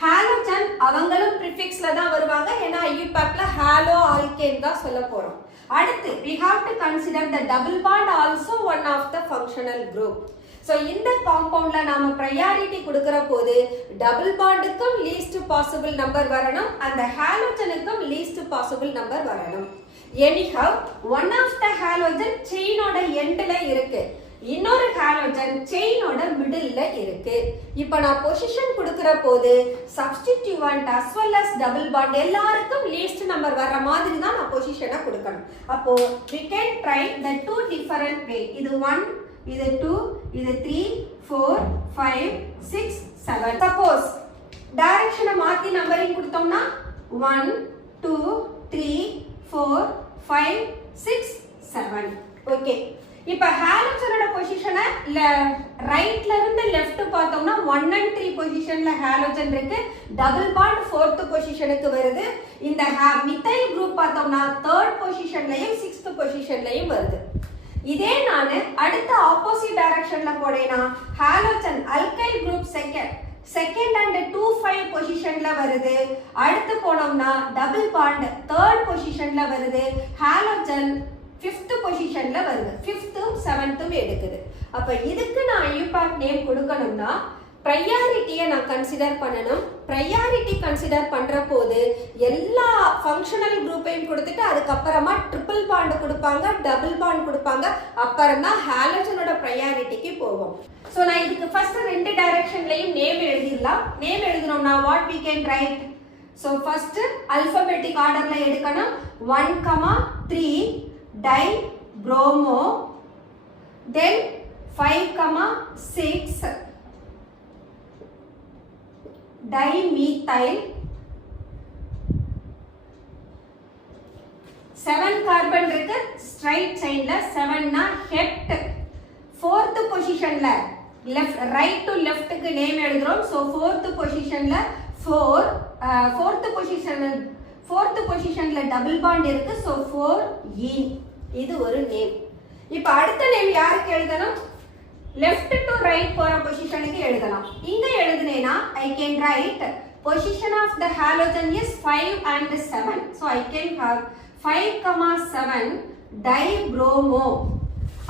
ஹாலோஜன் அவங்களும் ப்ரிஃபிக்ஸ்ல தான் வருவாங்க. ஏன்னா IUPACல ஹாலோ ஆல்கேன் தான் சொல்ல போறோம். அடுத்து we have to consider the double bond also one of the functional group. So இந்த காம்பவுண்ட்ல நாம priority கொடுக்கிற போது டபுள் பாண்டுக்கும் least possible number வரணும், அந்த ஹாலோஜனுக்கும் least possible number வரணும். Anyhow one of the halogen செயினோட எண்ட்ல இருக்கு, இன்னொரு ஹாலோஜன் செயினோட மிடில்ல இருக்கு. இப்போ நான் பொசிஷன் கொடுக்கிற போது சப்ஸ்டிட்யூவன்ட் as well as double bond எல்லாருக்கும் லீஸ்ட் நம்பர் வர்ற மாதிரி தான் நான் பொசிஷனை கொடுக்கணும். அப்போ we can try the two different way. இது 1, இது 2, இது 3, 4, 5, 6, 7. சப்போஸ் டைரக்ஷனை மாத்தி நம்பரிங் கொடுத்தோம்னா 1, 2, 3, 4, 5, 6, 7. ஓகே. இப்போ ஹாலோஜனோட பொசிஷனை ரைட்ல இருந்து லெஃப்ட் பார்த்தோம்னா 1 and 3 பொசிஷன்ல ஹாலோஜன் இருக்கு, டபுள் பாண்ட் 4th பொசிஷனுக்கு வருது. இந்த மித்தைல் குரூப் பார்த்தோம்னா 3rd பொசிஷன்லயும் 6th பொசிஷன்லயும் வருது. இதே நான் அடுத்த ஆப்போசிட் டைரக்ஷன்ல போனேனா halogen alkyl group second and 2,5 பொசிஷன்ல வருது. அடுத்து போனோம்னா டபுள் பாண்ட் 3rd பொசிஷன்ல வருது, ஹாலோஜன் 5th பொசிஷன்ல வருது, 5th 7th எடுக்குது. அப்ப இதுக்கு நான் IUPAC நேம் கொடுக்கணும்னா ப்ரையாரிட்டியை நான் கன்சிடர் பண்ணணும். ப்ரையாரிட்டி கன்சிடர் பண்ற போது எல்லா ஃபங்க்ஷனல் குரூப்பையும் கொடுத்துட்டு அதுக்கப்புறமா ட்ரிபிள் பாண்ட் கொடுப்பாங்க, டபுள் பாண்ட் கொடுப்பாங்க, அப்புறம் தான் ஹாலோஜனோட ப்ரையாரிட்டிக்கு போவோம். ஸோ நான் இதுக்கு ஃபர்ஸ்ட் 2 டைரக்ஷன்லையும் நேம் எழுதிடலாம். நேம் எழுதணும்னா what we can write? So first alphabetic ஆர்டர்ல எடுக்கணும். 1, 3 di-bromo, then 5, 6 dimethyl, 7 கார்பன் இருக்கு ஸ்ட்ரைட் செயின்ல, 7னா ஹெப்ட். 4th பொசிஷன்ல லெஃப்ட் ரைட் டு லெஃப்ட்க்கு நேம் எழுதுறோம். சோ 4th பொசிஷன்ல 4th பொசிஷன்ல டபுள் பாண்ட் இருக்கு. சோ 4 இது ஒரு நேம். இப்போ அடுத்த நேம் யாருக்கு எழுதணும்? லெஃப்ட் டு ரைட் போற பொசிஷனுக்கு எழுதலாம். இங்க எழுதுனேனா I can write position of the halogen is 5 and 7. So I can have 5,7 dibromo.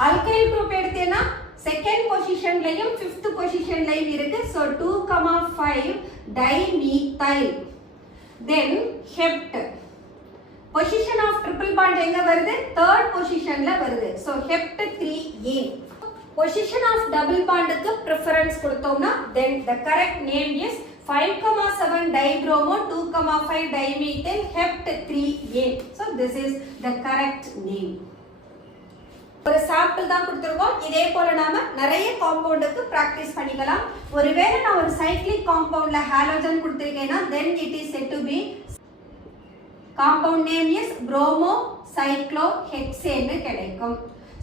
Alkyl group எடுத்தேன்னா செகண்ட் பொசிஷன்லயும் ஃபிஃப்த் பொசிஷன்லயும் இருக்கு. So 2,5 dimethyl. Then hept. Position of triple bond எங்க வருது? தேர்ட் பொசிஷன்ல வருது. ஸோ ஹெப்ட் 3ஈன். பொசிஷன் ஆஃப் டபுள் பாண்டுக்கு ப்ரிஃபரன்ஸ் கொடுத்தோம்னா then the correct name is 5,7 dibromo 2,5 dimethyl hept 3ஈன். So this is the correct name. ஒரு சாம்பிள் தான் கொடுத்திருக்கோம். இதே போல நாம நிறைய காம்பவுண்டுக்கு பிராக்டீஸ் பண்ணிக்கலாம். ஒருவேளை நான் ஒரு சைக்ளிக் காம்பவுண்ட்ல ஹாலோஜன் கொடுத்திருக்கேன்னா then it is said to be compound name is bromo cyclohexane கிடைக்கும்.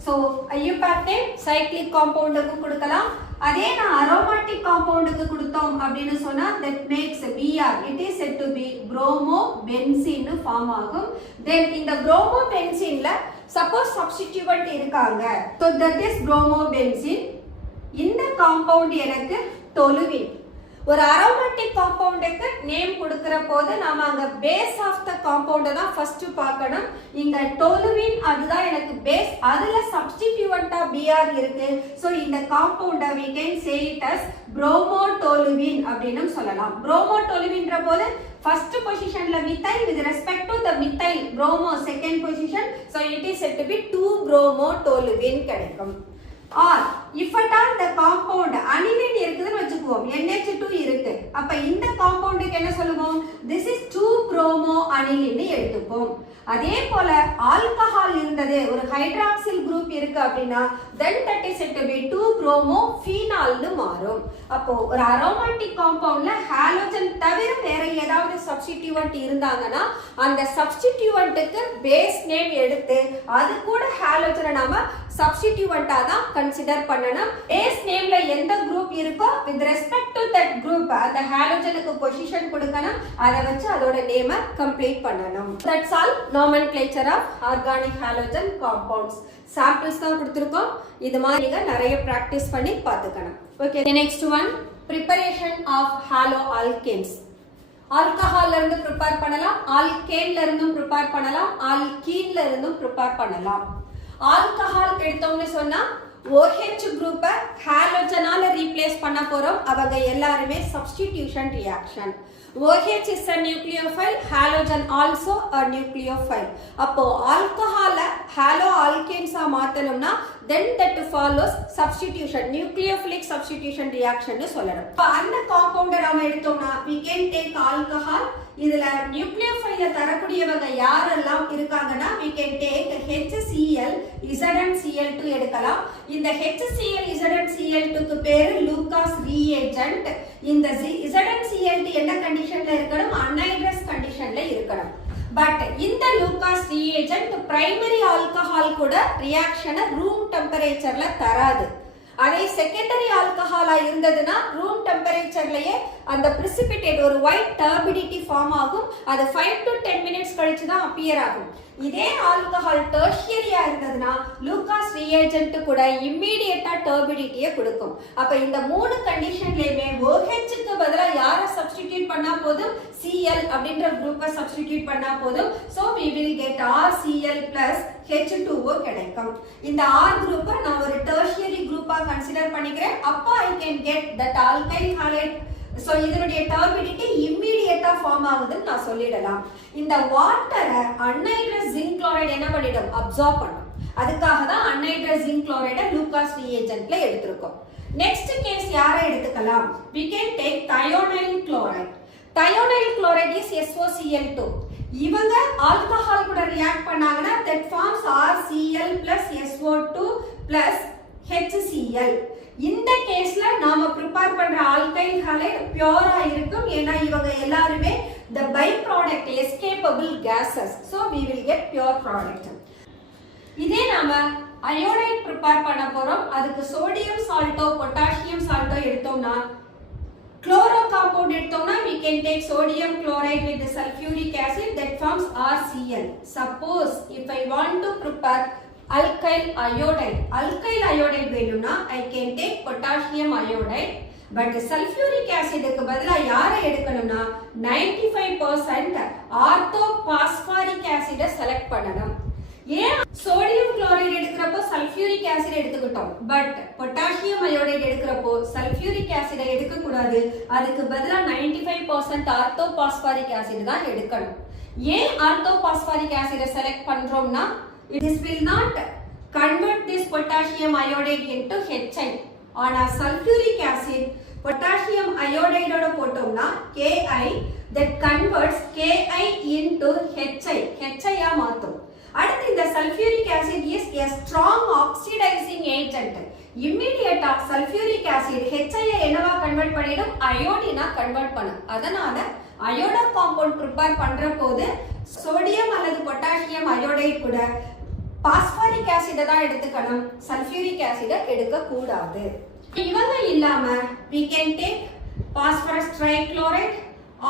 So ஐயூபாக்டேன் சைக்ளிக் காம்பவுண்டுக்கு கொடுக்கலாம். அதே நான் அரோமாட்டிக் காம்பவுண்டுக்கு கொடுத்தோம் அப்படின்னு சொன்னா that makes Br, it is said to be bromo benzene form ஆகும். then இந்த bromo benzeneல suppose substituent இருக்காங்க. so that is bromo benzene. இந்த காம்பவுண்ட் எனக்கு toluene. ஒரு அரோமாட்டிக் காம்பவுண்டுக்கு நேம் கொடுக்கிற போது நாம அங்க பேஸ் ஆஃப் த காம்பவுண்ட் தான் ஃபர்ஸ்ட் பார்க்கணும். இங்க டோலுவின் அதுதான் எனக்கு பேஸ். அதுல சப்ஸ்டிட்யூவன்ட்டா Br இருக்கு. சோ இந்த காம்பவுண்ட we can say it as bromotoluene அப்படினு சொல்லலாம். bromotolueன்ற போது first positionல methyl with respect to the methyl bromo second position. So it is said to be 2-bromotoluene கிடைக்கும். or if at all the compound aniline இருக்குதுன்னு வெச்சுக்குவோம், NH2 இருக்கு. அப்ப இந்த காம்பவுண்டுக்கு என்ன சொல்லுவோம்? this is 2-bromo aniline னு எடுத்துப்போம். அதே போல ஆல்கஹால் இருந்தது, ஒரு ஹைட்ராக்சில் குரூப் இருக்கு அப்படினா then that is said to be 2-bromo phenol னு மாறும். அப்போ ஒரு அரோமாட்டிக் காம்பவுண்ட்ல ஹாலோஜன் தவிர வேற ஏதாவது சப்ஸ்டிட்யூவன்ட் இருந்தாங்கன்னா அந்த சப்ஸ்டிட்யூவன்ட்க்கு பேஸ் நேம் எடுத்து அது கூட ஹாலோஜனை நாம சப்ஸ்டிட்யூவன்ட்டா தான் கன்சிடர் பண்ணணும். பேஸ் நேம்ல எந்த குரூப் இருக்கோ with respect to that group அந்த ஹாலோஜனுக்கு பொசிஷன் கொடுக்கணும். அதை வச்சு அதோட நேமை கம்ப்ளீட் பண்ணணும். That's all nomenclature of organic halogen compounds. samples தான் கொடுத்திருக்கோம். இது மாதிரி நீங்க நிறைய பிராக்டீஸ் பண்ணி பார்த்துக்கணும். Okay, the next one, preparation of haloalkanes. ஆல்கஹால்ல இருந்து ப்ரிப்பேர் பண்ணலாம், ஆல்கேன்ல இருந்தும் ப்ரிப்பேர் பண்ணலாம், ஆல்கீன்ல இருந்தும் ப்ரிப்பேர் பண்ணலாம். ஆல்கஹால் எடுத்தோம்னு சொன்னா OH குரூப்பை ஹாலோஜனால ரீப்ளேஸ் பண்ண போறோம். அவங்க எல்லாருமே substitution reaction. OH is a nucleophile, halogen also a nucleophile. அப்போ ஆல்கஹால hollow ஆல்கேன்ஸா மாத்தணும்னா then that follows substitution, nucleophilic substitution reaction னு சொல்லணும். அப்ப அந்த காம்பவுண்ட நாம எடுத்தோம்னா we can take alcohol. இதுல நியூக்ளியோஃபைல தரக்கூடியவங்க யாரெல்லாம் இருக்காங்கன்னா we can take HCl, ZnCl2 எடுக்கலாம். இந்த HCl, ZnCl2 க்கு பேரு லூகாஸ் reagent. இந்த ZnCl2 என்ன கண்டிஷன்ல இருக்கணும்? அன்ஹைட்ரஸ் கண்டிஷன்ல இருக்கணும். பட் இந்த லூகாஸ் reagent பிரைமரி ஆல்கஹால் கூட ரியாக்ஷனை ரூம் டெம்பரேச்சர்ல தராது. அதே செகண்டரி ஆல்கஹாலா இருந்ததுன்னா ரூம் டெம்பரேச்சர்லயே அந்த precipitate ஒரு white turbidity ஃபார்ம் ஆகும். அது 5 to 10 மினிட்ஸ் கழிச்சு தான் அப்பியர் ஆகும். இதே ஆல்கஹால் டெர்ஷியரியா இருந்ததுன்னா லூகாஸ் reagent கூட இமிடியேட்டா டர்பிடிட்டியை கொடுக்கும். அப்ப இந்த மூணு கண்டிஷன்லயுமே OH க்கு பதிலா யாரை சப்ஸ்டிட்யூட் பண்ணா போதும்? Cl அப்படின்ற குரூப்பை சப்ஸ்டிட்யூட் பண்ணா போதும். So we will get RCl plus H2O கிடைக்கும். இந்த R குரூப்பை நான் ஒரு டெர்ஷியரி குரூப்பா கன்சிடர் பண்ணிக்கிறேன். அப்ப I can get that alkyl halide. So இதனுடைய டர்பிடிட்டி இமிடியேட்டா ஃபார்ம் ஆகுதுன்னு நான் சொல்லிடலாம். இந்த வாட்டரை அன்ஹைட்ரஸ் ஜிங்க் குளோரைடு என்ன பண்ணிடும்? அப்சார்ப் பண்ணும். அதுக்காக தான் அன்ஹைட்ரஸ் ஜிங்க் குளோரைடை லூகாஸ் reagentல எடுத்திருக்கோம். நெக்ஸ்ட் கேஸ் யாரை எடுத்துக்கலாம்? we can take thionyl chloride. thionyl chloride is SOCl2. இவங்க ஆல்கஹால் கூட ரியாக்ட் பண்ணாங்கன்னா that forms RCl plus SO2 plus HCl. இந்த கேஸ்ல நாம ப்ரிப்பேர் பண்ற ஆல்கைல் ஹாலைட் பியூரா இருக்கும். ஏன்னா இவங்க எல்லாரும் the byproduct escapable gases. So we will get pure product. இதே நாம அயோடைட் ப்ரிப்பேர் பண்ண போறோம். அதுக்கு சோடியம் சால்ட்டோ பொட்டாசியம் சால்ட்டோ எடுத்தோம்னா chloro compound எடுத்தோம்னா we can take sodium chloride with the sulfuric acid that forms RCl. Suppose if I want to prepare alkyl iodide வேணும்னா I can take potassium iodide. But sulfuric acidக்கு பதிலா யாரை எடுக்கணும்னா 95% ஆர்த்தோபாஸ்பாரிக் sulphuric ஆசிட select பண்ணணும். ஏன் sodium chloride எடுக்கிறப்போ sulphuric acid எடுத்துக்கிட்டோம், but potassium iodide எடுக்கிறப்போ sulphuric ஆசிட எடுக்க கூடாது. அதுக்கு பதிலா 95% ஆர்த்தோபாஸ்பாரிக் ஆசிட் தான் எடுக்கணும். ஏன் ஆர்த்தோபாஸ்பாரிக் ஆசிட செலக்ட் பண்றோம்னா, this will not convert this potassium iodide into HI. ஆனா sulfuric acid potassium iodide ஓட போட்டோம்னா Ki that converts Ki into HI ஆ மாத்தும். அடுத்து இந்த sulfuric acid is a strong oxidizing agent. இம்மிடியேட்டா sulfuric acid HI என்னவா கன்வெர்ட் பண்ணிடும், அயோடினா convert பண்ணும். அதனால அயோடா காம்பவுண்ட் ப்ரிப்பேர் பண்ற போது சோடியம் அல்லது பொட்டாசியம் அயோடைடு கூட பாஸ்பாரிக் ஆசிட தான் எடுத்துக்கணும், சல்ஃபியூரிக் ஆசிட எடுக்க கூடாது. இவங்க இல்லாம we can take phosphorus trichloride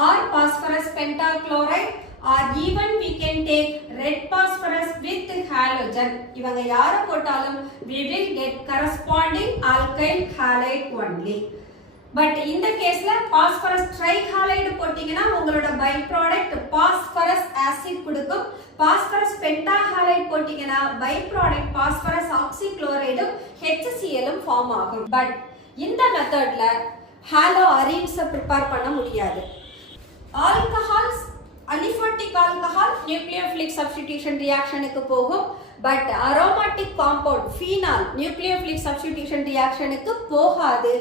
or phosphorus pentachloride or even we can take red phosphorus with halogen. இவங்க யார போட்டாலும் we will get corresponding alkyl halide only. But இந்த கேஸ்ல பாஸ்பரஸ் ட்ரைஹாலைடு போட்டீங்கன்னா உங்களோட பை ப்ராடக்ட் பாஸ்பரஸ் ஆசிட் கொடுக்கும். Phosphorus pentahalide போட்டீங்கன்னா by product phosphorus ஆக்சிக்ளோரைடும் HCl ஃபார்ம் ஆகும். பட் இந்த மெத்தட்ல ஹாலோ அரீன்ஸ் ப்ரிப்பேர் பண்ண முடியாது. Alcohols aliphatic alcohol nucleophilic substitution ரியாக்ஷனுக்கு போகும். But aromatic compound phenol nucleophilic substitution ரியாக்ஷனுக்கு போகாது.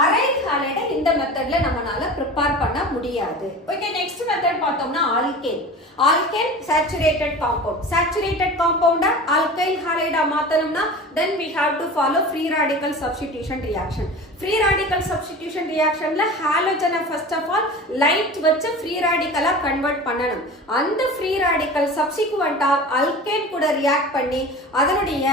அரைல் ஹாலைட இந்த மெத்தட்ல நம்மனால ப்ரிப்பேர் பண்ண முடியாது. ஓகே, நெக்ஸ்ட் மெத்தட் பார்த்தோம்னா alkane. Alkane saturated compound. Saturated காம்பவுண்டா ஆல்கைல் ஹாலைடா மாத்தணும்னா then we have to follow free radical substitution reaction. free radical substitution reactionல ஹாலோஜனை first of all light வச்சு free radicalா கன்வெர்ட் பண்ணனும். அந்த free radical subsequentா ஆல்கேன் கூட ரியாக்ட் பண்ணி அதனுடைய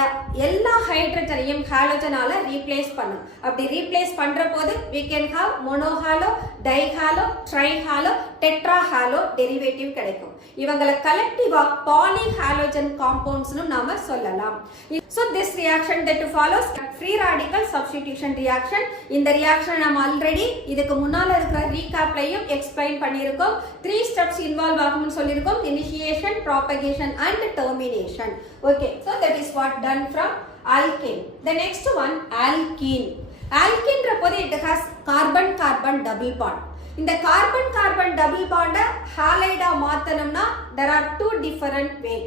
எல்லா ஹைட்ரஜனையும் ஹாலோஜனால ரீப்ளேஸ் பண்ணும். அப்படி ரீப்ளேஸ் பண்ற போது we can have monohalo, dihalo, trihalo, tetrahalo derivative கிடைக்கும். இவங்களை கலெக்டிவா polyhalogen compounds னு நாம சொல்லலாம். So this reaction that follows free radical substitution reaction. இந்த ரியாக்ஷன் நம்ம ஆல்ரெடி இதுக்கு முன்னால இருக்கிற ரீகேப்லயும் எக்ஸ்பிளைன் பண்ணியிருக்கோம். 3 steps இன்வால்வ் ஆகும்னு சொல்லியிருக்கோம். initiation, propagation and termination. Okay, so that is what done from alkane. The next one alkene. Alkene ரப்போது it has carbon carbon double bond. இந்த கார்பன் கார்பன் டபுள் பாண்ட ஹாலைடா மாத்தணும்னா there are two different way.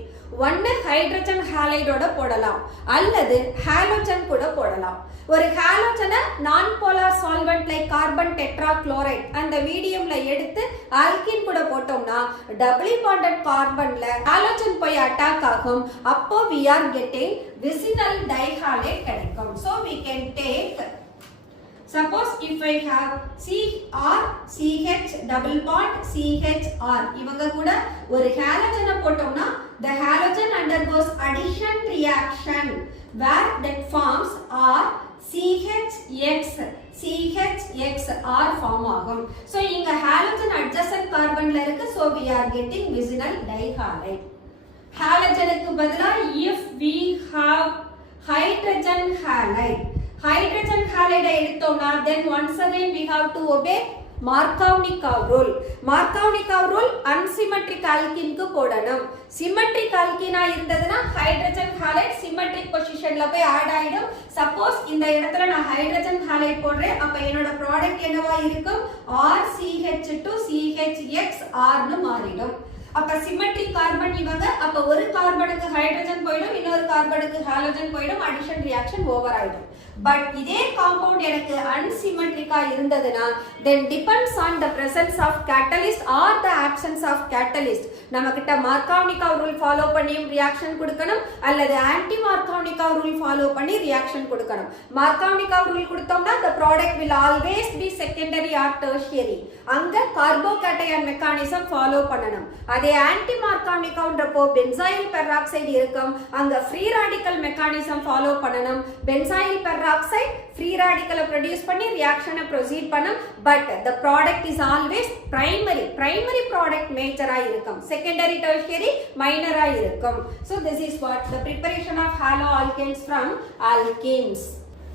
ஒன்னு hydrogen ஹாலைடோட போடலாம் அல்லது halogen கூட போடலாம். ஒரு ஹாலோஜனை நான் polar solvent like carbon tetrachloride அந்த மீடியம்ல எடுத்து ஆல்கீன் கூட போட்டோம்னா டபுள் பாண்டட் கார்பன்ல ஹாலோஜன் போய் அட்டாக் ஆகும். அப்போ we are getting vicinal dihalide கிடைக்கும். So we can take, suppose if I have CR, CH double bond, CHR இவங்க கூட ஒரு ஹாலோஜனை போட்டோம்னா the halogen undergoes addition reaction where that forms R CHXR form ஆகும். So இங்க halogen adjacent carbonல இருக்கு. So we are getting vicinal dihalide. ஹாலஜனுக்கு பதிலா if we have hydrogen halide, hydrogen halide எடுத்தோம்னா then once again we have to obey Markovnikov rule. Markovnikov rule unsymmetric alkene க்கு போடணும். symmetric alkene இருந்ததுனா hydrogen halide symmetric positionல போய் add ஆயிடும். Suppose இந்த இடத்துல நான் hydrogen halide போடுறேன், அப்ப என்னோட ப்ராடக்ட் என்னவா இருக்கும், RCH to CHXR னு மாறிடும். அப்ப சிமெட்ரிக் கார்பன் இவங்க, அப்ப ஒரு கார்பனுக்கு ஹைட்ரஜன் போய்டும், இன்னொரு கார்பனுக்கு ஹாலோஜன் போய்டும், அடிஷன் ரியாக்ஷன் ஓவர் ஆயிடும். பட் இதே காம்பவுண்ட் எனக்கு அன்சிமெட்ரிக்கா இருந்ததுனா then depends on the presence of catalyst or the absence of catalyst. நமக்கிட்ட மார்காவ்னிகவ் ரூல் ஃபாலோ பண்ணியும் ரியாக்ஷன் கொடுக்கணும் அல்லது ஆன்டி மார்காவ்னிகவ் ரூல் ஃபாலோ பண்ணி ரியாக்ஷன் கொடுக்கணும். மார்காவ்னிகவ் ரூல் கொடுத்தோம்னா the product will always be secondary or tertiary. அங்க கார்போகேட்டையான் mechanism follow பண்ணணும். அதே ஆன்டி மார்காவ்னிகவ்ன்றப்போ பென்சாயில் பெராக்சைடு இருக்கும், அங்க ஃப்ரீ ராடிக்கல் மெக்கானிசம் ஃபாலோ பண்ணணும். பென்சாயில் பெராக்சைடு ஃப்ரீ ராடிக்கலை ப்ரொடியூஸ் பண்ணி ரியாக்ஷனை ப்ரொசீட் பண்ணும். But the product is always primary product major ஆ இருக்கும், secondary tertiary minor ஆ இருக்கும். So this is what the preparation of haloalkanes from alkenes.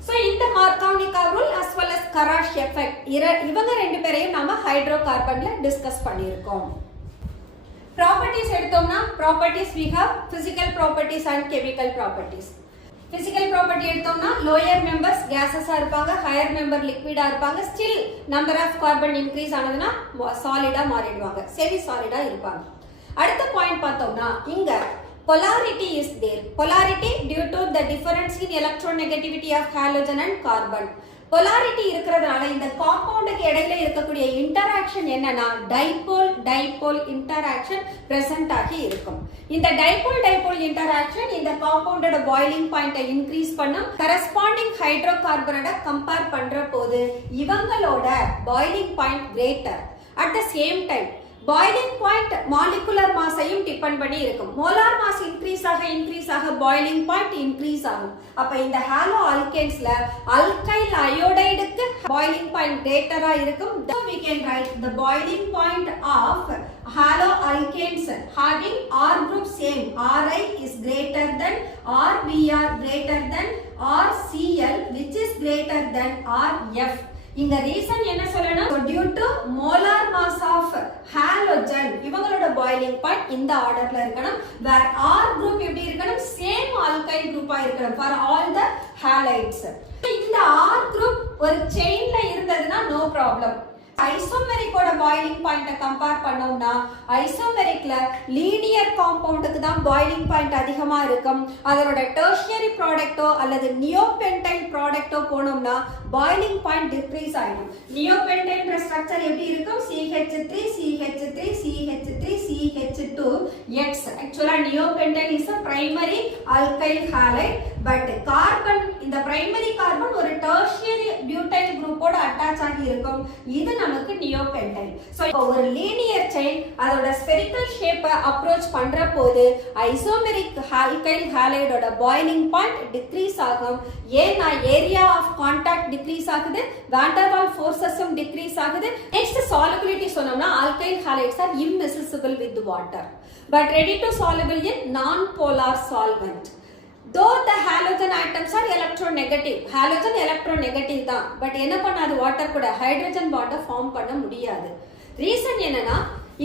So இந்த Markovnikov rule as well as Karash effect இவங்க ரெண்டு பேரையும் நாம ஹைட்ரோகார்பன்ல டிஸ்கஸ் பண்ணியிருக்கோம். Properties எடுத்தோம்னா properties we have physical properties and chemical properties. Physical property எடுத்தோம்னா lower members gases இருப்பாங்க, higher member liquid இருப்பாங்க. Still number of carbon increase ஆனதுன்னா solid மாறிடுவாங்க, semi solid இருப்பாங்க. அடுத்த பாயிண்ட் பார்த்தோம்னா இங்க polarity is there. Polarity due to the difference in electronegativity of halogen and carbon. polarity இருக்கிறதுனால இந்த காம்பவுண்டுக்கு இடையில இருக்கக்கூடிய இன்டராக்ஷன் என்னன்னா டைபோல் இன்டராக்ஷன் பிரசன்ட் ஆகி இருக்கும். இந்த டைபோல் இன்டராக்ஷன் இந்த காம்பவுண்டோட பாயிலிங் பாயிண்ட்டை இன்க்ரீஸ் பண்ணும். கரஸ்பாண்டிங் ஹைட்ரோகார்பனோட கம்பேர் பண்ற போது இவங்களோட boiling point greater. At the same time boiling point molecular மாஸையும் டிபெண்ட் பண்ணி இருக்கும். மோலார் மாஸ் இன்க்ரீஸ் ஆக பாயிலிங் பாயிண்ட் இன்க்ரீஸ் ஆகும். அப்ப இந்த ஹாலோ ஆல்கேன்ஸ்ல அல்கைல் அயோடைடுக்கு பாயிலிங் பாயிண்ட் கிரேட்டரா இருக்கும். So we can write the boiling point of halo alkanes having R group same, Ri is greater than Rbr greater than RCl which is greater than Rf. இங்க reason என்ன சொல்லணும்? due to molar mass of halogen இவங்களோட boiling point இந்த ஆர்டர்ல இருக்கணும். where R group எப்படி இருக்கணும்? Same alkyl குரூப்பா இருக்கணும் for all the halides. இந்த R group ஒரு செயின்ல இருந்ததுன்னா no problem. ஐசோமெரிக்கோட பாயிலிங் பாயிண்ட கம்பேர் பண்ணோம்னா ஐசோமெரிக்ல லீனியர் காம்பவுண்டுக்கு தான் பாயிலிங் பாயிண்ட் அதிகமா இருக்கும். அதோட டெர்ஷியரி ப்ராடக்ட்டோ அல்லது நியோபென்டைல் ப்ராடக்ட்டோ போனோம்னா பாயிலிங் பாயிண்ட் டிக்ரீஸ் ஆயிடும். நியோபென்டைல் ஸ்ட்ரக்சர் எப்படி இருக்கும்? CH3 CH3 CH3 CH2X. ஆக்சுவலா neopentyl is a primary alkyl halide, but carbon இந்த பிரைமரி கார்பன் ஒரு டெர்ஷியரி பியூட்டைல் குரூப்போட அட்டாச் ஆகி இருக்கும். இது நமக்கு நியோபென்டைல். சோ இப்போ ஒரு லீனியர் செயின் அதோட ஸ்பெரிக்கல் ஷேப்பை அப்ரோச் பண்ற போது ஐசோமெரிக் ஆல்கைல் ஹாலைடோட பாயிலிங் பாயிண்ட் டிக்ரீஸ் ஆகும். ஏன்னா ஏரியா ஆஃப் கான்டாக்ட் டிக்ரீஸ் ஆகுது, வான் வால் ஃபோர்ஸஸும் டிக்ரீஸ் ஆகுது. நெக்ஸ்ட் சாலிபிலிட்டி சொன்னோம்னா alkyl halides are immiscible with water but ready to soluble in non-polar solvent. Though the halogen atoms are electronegative, halogen electronegative தான், but என்ன பண்ணாது? Water கூட hydrogen பாண்டை form பண்ண முடியாது. ரீசன் என்னன்னா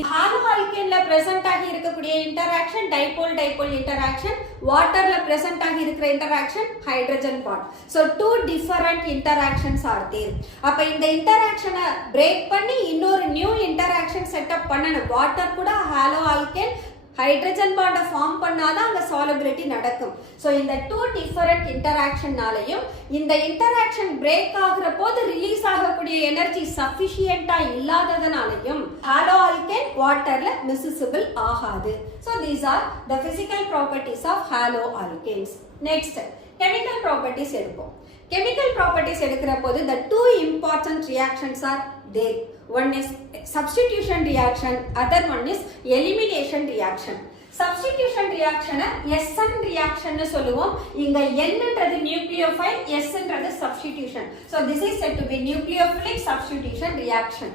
ஹாலோ ஆல்கேன்ல பிரசன்ட் ஆகி இருக்கக்கூடிய இன்டராக்ஷன் டைபோல் இன்டராக்ஷன், வாட்டர்ல பிரசன்ட் ஆகி இருக்கிற interaction hydrogen bond. So two different interactions are there. அப்ப இந்த இன்டராக்ஷனை பிரேக் பண்ணி இன்னொரு நியூ இன்டராக்ஷன் செட்டப் பண்ணணும். வாட்டர் கூட ஹாலோ ஆல்கேன் ஹைட்ரஜன் பாண்டை ஃபார்ம் பண்ணாதான் அங்க சாலிபிலிட்டி நடக்கும். சோ இந்த டூ டிஃபரண்ட் இன்டராக்ஷன்னாலையும் இந்த இன்டராக்ஷன் பிரேக் ஆகுற போது ரிலீஸ் ஆகக்கூடிய எனர்ஜி சஃபிஷியண்டா இல்லாததனாலையும் ஹாலோ ஆல்கேன் வாட்டர்ல மிஸ்சிபிள் ஆகாது. So these are the physical properties of haloalkanes. Next chemical properties எடுப்போம். Chemical properties எடுக்கிற போது the two important reactions are there. One is substitution reaction, other one is elimination reaction. Substitution reaction SN reaction னு சொல்லுவோம். இங்க N ன்றது nucleophile, S ன்றது substitution. So this is said to be nucleophilic substitution reaction.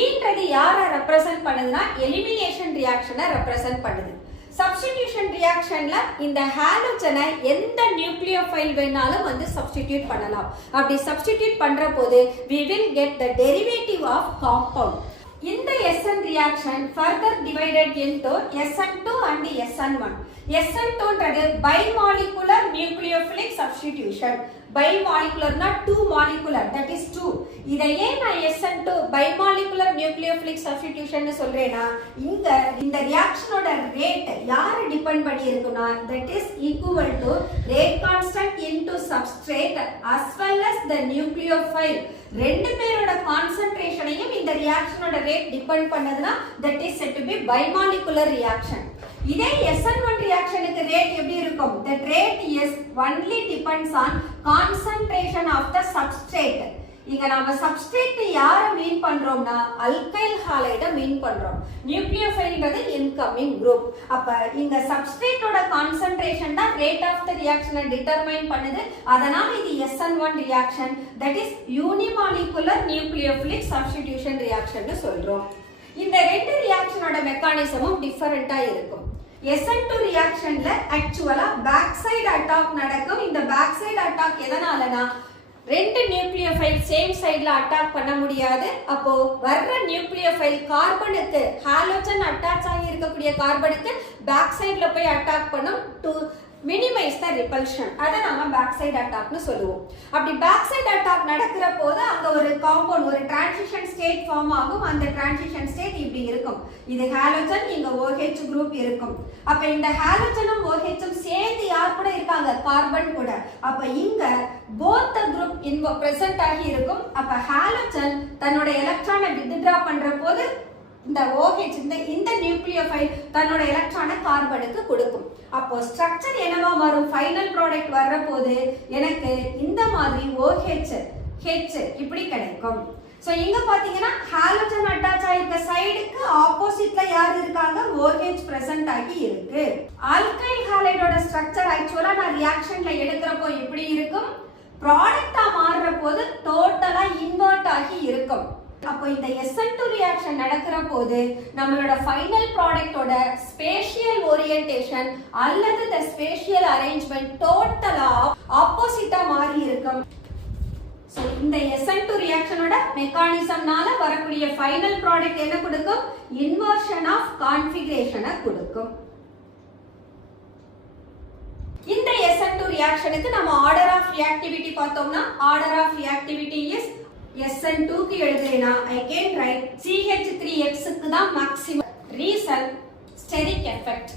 E ன்றது யார represent பண்ணுதுன்னா elimination reaction represent பண்ணுது. Substitution ரியாக்ஷன்ல இந்த ஹாலோஜனை எந்த நியூக்ளியோஃபைல் வேணாலும் வந்து சப்ஸ்டிடியூட் பண்ணலாம். அப்படி சப்ஸ்டிடியூட் பண்ற போது we will get the derivative of compound. இந்த SN reaction further divided into SN2 and SN1. SN2 ன்றது bimolecular nucleophilic substitution. Bimolecular னா 2 molecular, that is 2. இதை ஏன் நான் SN2 bimolecular nucleophilic substitution னு சொல்றேன்னா இங்க இந்த ரியாக்ஷனோட ரேட் யாரை டிபெண்ட் பண்ணி இருக்குன்னா that is equal to rate constant into substrate as well as the nucleophile. ரெண்டு பேரோட கான்சென்ட்ரேஷனையும் இந்த ரியாக்ஷனோட ரேட் டிபெண்ட் பண்ணதுனா that is said to be bimolecular reaction. இதே SN1 reactionக்கு ரேட் எப்படி இருக்கும்? The rate is only depends on concentration of the substrate. இங்க நாம சப்ஸ்ட்ரேட் யார மீன் பண்றோம்னா அல்கைல் ஹாலைட மீன் பண்றோம். நியூக்ளியோஃபைல்ன்றது இன்கமிங் குரூப். அப்ப இங்க சப்ஸ்ட்ரேட்டோட கான்சென்ட்ரேஷன் தான் ரேட் ஆஃப் தி ரியாக்ஷனை டிட்டர்மைன் பண்ணுது. அதனால இது SN1 reaction, that is unimolecular nucleophilic substitution reaction னு சொல்றோம். இந்த ரெண்டு ரியாக்ஷனோட மெக்கானிசமும் டிஃபரண்டா இருக்கும். SN2 ரியாக்ஷன்ல ஆக்சுவலா பேக் சைடு அட்டாக் நடக்கும். இந்த பேக் சைடு அட்டாக் எதனாலனா ரெண்டு நியூக்ளியோஃபைல் சேம் சைடுல அட்டாக் பண்ண முடியாது. அப்போ வர்ற நியூக்ளியோஃபைல் கார்பனுக்கு ஹாலோஜன் அட்டாச் ஆகி இருக்கக்கூடிய கார்பனுக்கு பேக் சைடுல போய் அட்டாக் பண்ணும் டு மினிமைஸ் த ரிபல்ஷன். அதை நாம பேக் சைடு அட்டாக்னு சொல்லுவோம். அப்படி பேக் சைடு அட்டாக் நடக்கிற போது அங்க ஒரு காம்பவுண்ட் ஒரு டிரான்சிஷன் ஸ்டேட் ஃபார்ம் ஆகும். அந்த டிரான்சிஷன் ஸ்டேட் இப்படி இருக்கும். இது ஹாலோஜன், இங்க OH குரூப் இருக்கும். அப்ப இந்த ஹாலோஜனும் OHம் சேர்ந்து யார் கூட இருக்காங்க? கார்பன் கூட. அப்ப இங்க both the group present ஆகி இருக்கும். அப்ப ஹாலோஜன் தன்னோட எலக்ட்ரானை வித்ட்ரா பண்ற போது இந்த OH இந்த நியூக்ளியோஃபைல் தன்னோட எலக்ட்ரானை கார்பனுக்கு கொடுக்கும். அப்போ ஸ்ட்ரக்சர் என்னவா வரும்? ஃபைனல் ப்ராடக்ட் வர்ற போது எனக்கு இந்த மாதிரி OH H இப்படி கிடைக்கும். சோ இங்க பாத்தீங்கன்னா ஹாலோஜன் அட்டாச் ஆயிருக்க சைடுக்கு ஆப்போசிட்ல யார் இருக்காங்க? OH பிரசன்ட் ஆகி இருக்கு. ஆல்கைல் ஹாலைடோட ஸ்ட்ரக்சர் ஆக்சுவலா நான் ரியாக்ஷன்ல எடுக்கிறப்போ இப்படி இருக்கும். ப்ராடக்டா மாறுற போது டோட்டலா இன்வெர்ட் ஆகி இருக்கும். அப்போ இந்த SN2 ரியாக்ஷன் நடக்கிற போது நம்மளோட ஃபைனல் ப்ராடக்ட்டோட ஸ்பேஷியல் ஓரியன்டேஷன் அல்லது the ஸ்பேஷியல் அரேஞ்ச்மெண்ட் டோட்டலா ஆப்போசிட்டா மாறி இருக்கும். சோ இந்த SN2 ரியாக்ஷனோட மெக்கானிசம்னால வரக்கூடிய ஃபைனல் ப்ராடக்ட் என்ன கொடுக்கும்? இன்வர்ஷன் ஆஃப் கான்ஃபிகரேஷனை கொடுக்கும். இந்த SN2 ரியாக்ஷனுக்கு நம்ம ஆர்டர் ஆஃப் ரியாக்டிவிட்டி பார்த்தோம்னா order of reactivity is SN2 க்கு எழுதுறேனா I can write CH3X க்கு தான் maximum. Reason steric effect.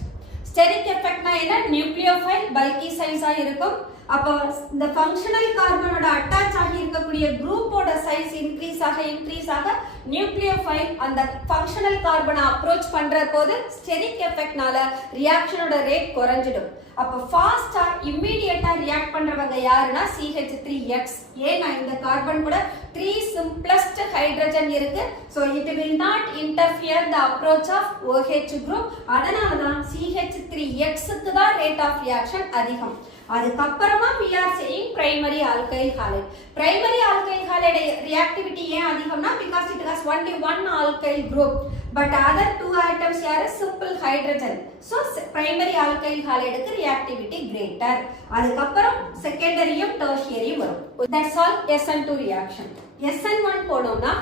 Steric எஃபெக்ட்னா என்ன? நியூக்ளியோஃபைல் பல்கி சைஸா இருக்கும். அப்போ இந்த ஃபங்க்ஷனல் கார்பனோட அட்டாச் ஆகி இருக்கக்கூடிய குரூப்போட சைஸ் இன்க்ரீஸ் ஆக நியூக்ளியோஃபைல் அந்த ஃபங்க்ஷனல் கார்பனை அப்ரோச் பண்ற போது ஸ்டெரிக் எஃபெக்ட்னால ரியாக்ஷனோட ரேட் குறைஞ்சிடும். அப்போ ஃபாஸ்டா இமிடியேட்டா ரியாக்ட் பண்றவங்க யாருன்னா CH3X. ஏன்னா இந்த கார்பன் கூட 3 simplest ஹைட்ரஜன் இருக்கு. so it will not interfere the approach of OH group. அதனால தான் CH3X க்கு தான் ரேட் ஆஃப் ரியாக்ஷன் அதிகம். அதுக்கப்புறமா we are saying primary alkyl halide. Primary alkyl halide reactivity ஏன் அதிகம்னா because it has only one alkyl group but other two atoms are simple hydrogen. so primary alkyl halide க்கு reactivity greater. அதுக்கப்புறம் செகண்டரியும் டெர்ஷியரியும் வரும். that's all SN2 reaction. SN1 போனோம்னா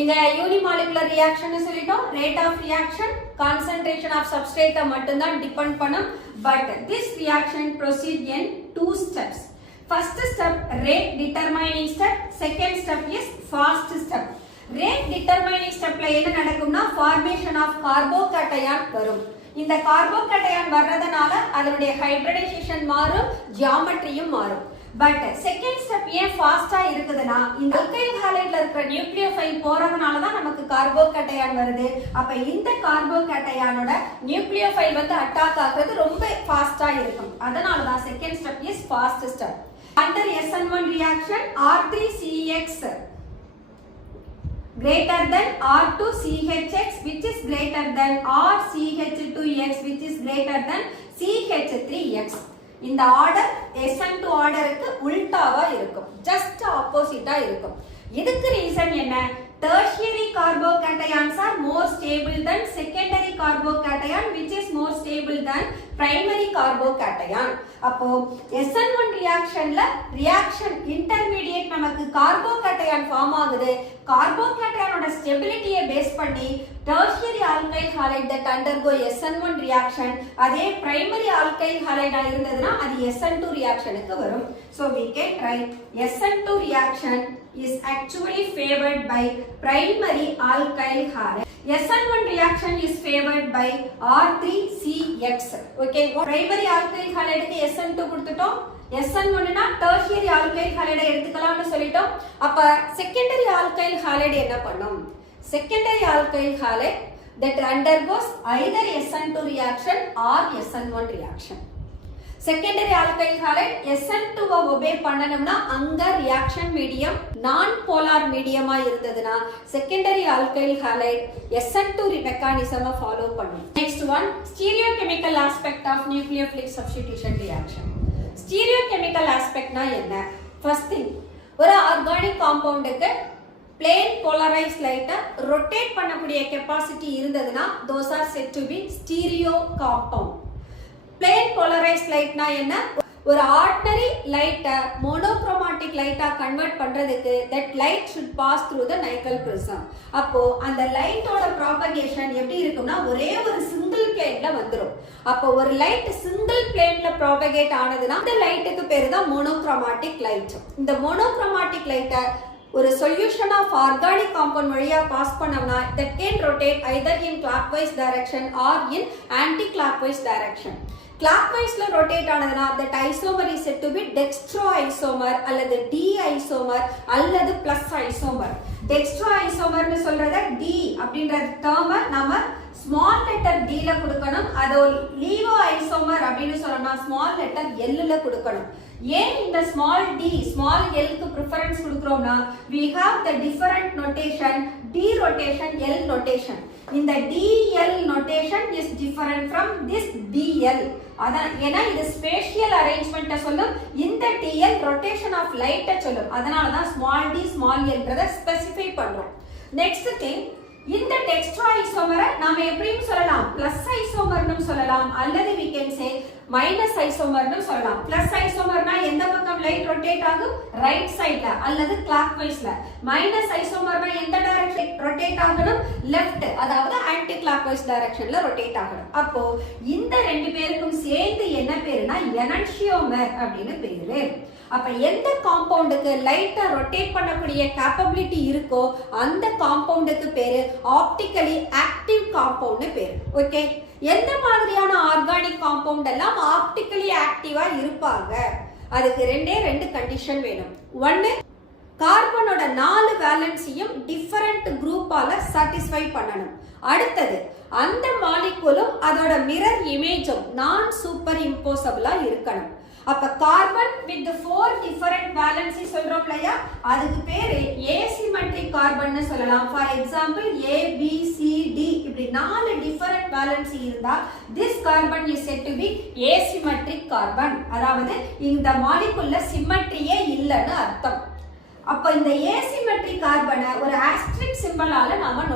இங்க unimolecular reaction சொல்லிட்டோம். Rate of reaction concentration of சப்ஸ்ட்ரேட்டை மட்டும் தான் depend பண்ணும். But this reaction proceed in 2 steps. First step rate determining step, second step is fast step. Rate determining ஸ்டெப்ல என்ன நடக்கும்னா ஃபார்மேஷன் ஆஃப் கார்போகேட்டையான் வரும். இந்த கார்போகேட்டையான் வர்றதுனால அதனுடைய ஹைட்ரடைசேஷன் மாறும், ஜியோமெட்ரியும் மாறும். பட் செகண்ட் ஸ்டெப் ஏன் ஃபாஸ்டா இருக்குதுன்னா இந்த அல்கைல் ஹாலைட்ல இருக்கிற நியூக்ளியோஃபைல் போறதுனால தான் நமக்கு கார்போகேட்டையான் வருது. அப்ப இந்த கார்போகேட்டையானோட நியூக்ளியோஃபைல் வந்து அட்டாக் ஆகுறது ரொம்ப ஃபாஸ்டா இருக்கும். அதனால தான் second step is fast step. Under SN1 reaction R3CX greater than R2CHX which is greater than RCH2X which is greater than CH3X. இந்த ஆர்டர் SN2 ஆர்டருக்கு உல்டாவா இருக்கும், ஜஸ்ட் ஆப்போசிட்டா இருக்கும். இதுக்கு ரீசன் என்ன? tertiary carbocations are more stable than secondary carbocation which is more stable than primary carbocation. அப்போ SN1 ரியாக்ஷன்ல reaction intermediate நமக்கு கார்போகேட்டையான் form ஆகுது. கார்போகேட்டையானோட ஸ்டெபிலிட்டியை பேஸ் பண்ணி tertiary alkyl halide that undergo SN1 reaction அதே primary alkyl halide இருந்ததுன்னா அது SN2 reactionக்கு வரும். So we can write SN2 reaction is actually favored by primary alkyl halide. SN1 reaction is favored by R3CX. Okay, primary alkyl halide க்கு SN2 கொடுத்துட்டோம். SN1 னா tertiary alkyl halide எடுத்துக்கலாம்னு சொல்லிட்டோம். அப்ப secondary alkyl halide என்ன பண்ணும்? Secondary alkyl halide that undergoes either SN2 reaction or SN1 reaction. Secondary alkyl halide SN2 obey பண்ணனும்னா அங்க reaction medium non polar medium இருந்ததுனா secondary alkyl halide SN2 mechanism follow பண்ணும். Next one, stereochemical aspect of nucleophilic substitution reaction. Stereochemical aspect na என்ன? First thing, ஒரு organic compoundக்கு plain polarized light rotate பண்ணக்கூடிய capacity இருந்ததுனா those are said to be stereo compound. plain polarized light na என்ன? ஒரு ordinary லைட்டை மோனோக்ரோமாட்டிக் லைட்டா convert பண்றதுக்கு that light should pass through the Nicol prism. அப்போ அந்த லைட்டோட ப்ராபகேஷன் எப்படி இருக்கும்னா ஒரே ஒரு சிங்கிள் பிளேன்ல வந்துடும். அப்போ ஒரு லைட் சிங்கிள் பிளேன்ல ப்ராபகேட் ஆனதுன்னா அந்த லைட்டுக்கு பேரு தான் மோனோக்ரோமாட்டிக் லைட். இந்த மோனோக்ரோமாட்டிக் லைட்டை ஒரு சொல்யூஷன் ஆஃப் ஆர்கானிக் காம்பவுண்ட் வழியா பாஸ் பண்ணோம்னா that can rotate either in clockwise direction or in anti-clockwise direction. clockwise-ல rotate ஆனதுனா that isomer is said to be dextroisomer அல்லது d-isomer அல்லது plus isomer. dextroisomerனு சொல்றத d அப்படிங்கற டேர்மை நாம ஸ்மால் லெட்டர் d ல கொடுக்கணும். அதோ levoisomer அப்படினு சொன்னா ஸ்மால் லெட்டர் l ல கொடுக்கணும். ஏன் இந்த ஸ்மால் d ஸ்மால் l க்கு preference கொடுக்கிறோம்னா we have the different notation d rotation l notation. இந்த dl notation is different from this dl. அதான் ஏனா இது ஸ்பேஷியல் அரேஞ்ச்மென்ட்ட சொல்லும், இந்த dl rotation of light சொல்லும். அதனால தான் small d small l ன்றத ஸ்பெசிஃபை பண்றோம். நெக்ஸ்ட் திங், இந்த டெக்ஸ்ட்ரோஐசோமரை நாம எப்படியும் சொல்லலாம் பிளஸ் ஐசோமர்னு சொல்லலாம் அல்லது we can say மைனஸ் ஐசோமர்னு சொல்லலாம். பிளஸ் ஐசோமர்னா எந்த பக்கம் லைட் ரொட்டேட் ஆகும், ரைட் சைடுல அல்லது கிளாக்வைஸ்ல. மைனஸ் ஐசோமர்னா எந்த டைரக்ஷன் ரொட்டேட் ஆகணும், லெஃப்ட் அதாவது ஆன்டி கிளாக்வைஸ் டைரக்ஷன்ல ரொட்டேட் ஆகணும். அப்போ இந்த ரெண்டு பேருக்கும் சேர்ந்து என்ன பேருனா எனன்ஷியோமர் அப்படின்னு பேரு. அப்ப எந்த காம்பவுண்டுக்கு லைட்டை ரொட்டேட் பண்ணக்கூடிய கேப்பபிலிட்டி இருக்கோ அந்த காம்பவுண்டுக்கு பேரு ஆப்டிகலி ஆக்டிவ் காம்பவுண்ட்னு பேரு. ஓகே, எந்த மாதிரியான ஆர்கானிக் காம்பவுண்ட் எல்லாம் ஆப்டிகலி ஆக்டிவா இருப்பாங்க, அதுக்கு ரெண்டு கண்டிஷன் வேணும். ஒன்னு, கார்பனோட 4 வேலன்ஸையும் டிஃபரண்ட் குரூப்பால சாட்டிஸ்ஃபை பண்ணணும். அடுத்தது, அந்த மாலிகுலும் அதோட மிரர் இமேஜும் நான் சூப்பர் இம்போசபிளா இருக்கணும். அப்ப கார்பன் வித் 4 டிஃபரண்ட் வேலன்சி சொல்றோம் இல்லையா, அதுக்கு பேரு ஏசிமெட்ரிக் கார்பன்னு சொல்லலாம். For example A B C D இப்படி 4 டிஃபரண்ட் வேலன்சி இருந்தா this carbon is said to be asymmetric carbon. அதாவது இந்த மாலிகுல்ல சிமெட்ரியே இல்லைன்னு அர்த்தம். அப்ப இந்த ஏசிமெட்ரிக் கார்பனை ஒரு ஆஸ்டரிக் சிம்பலால நாம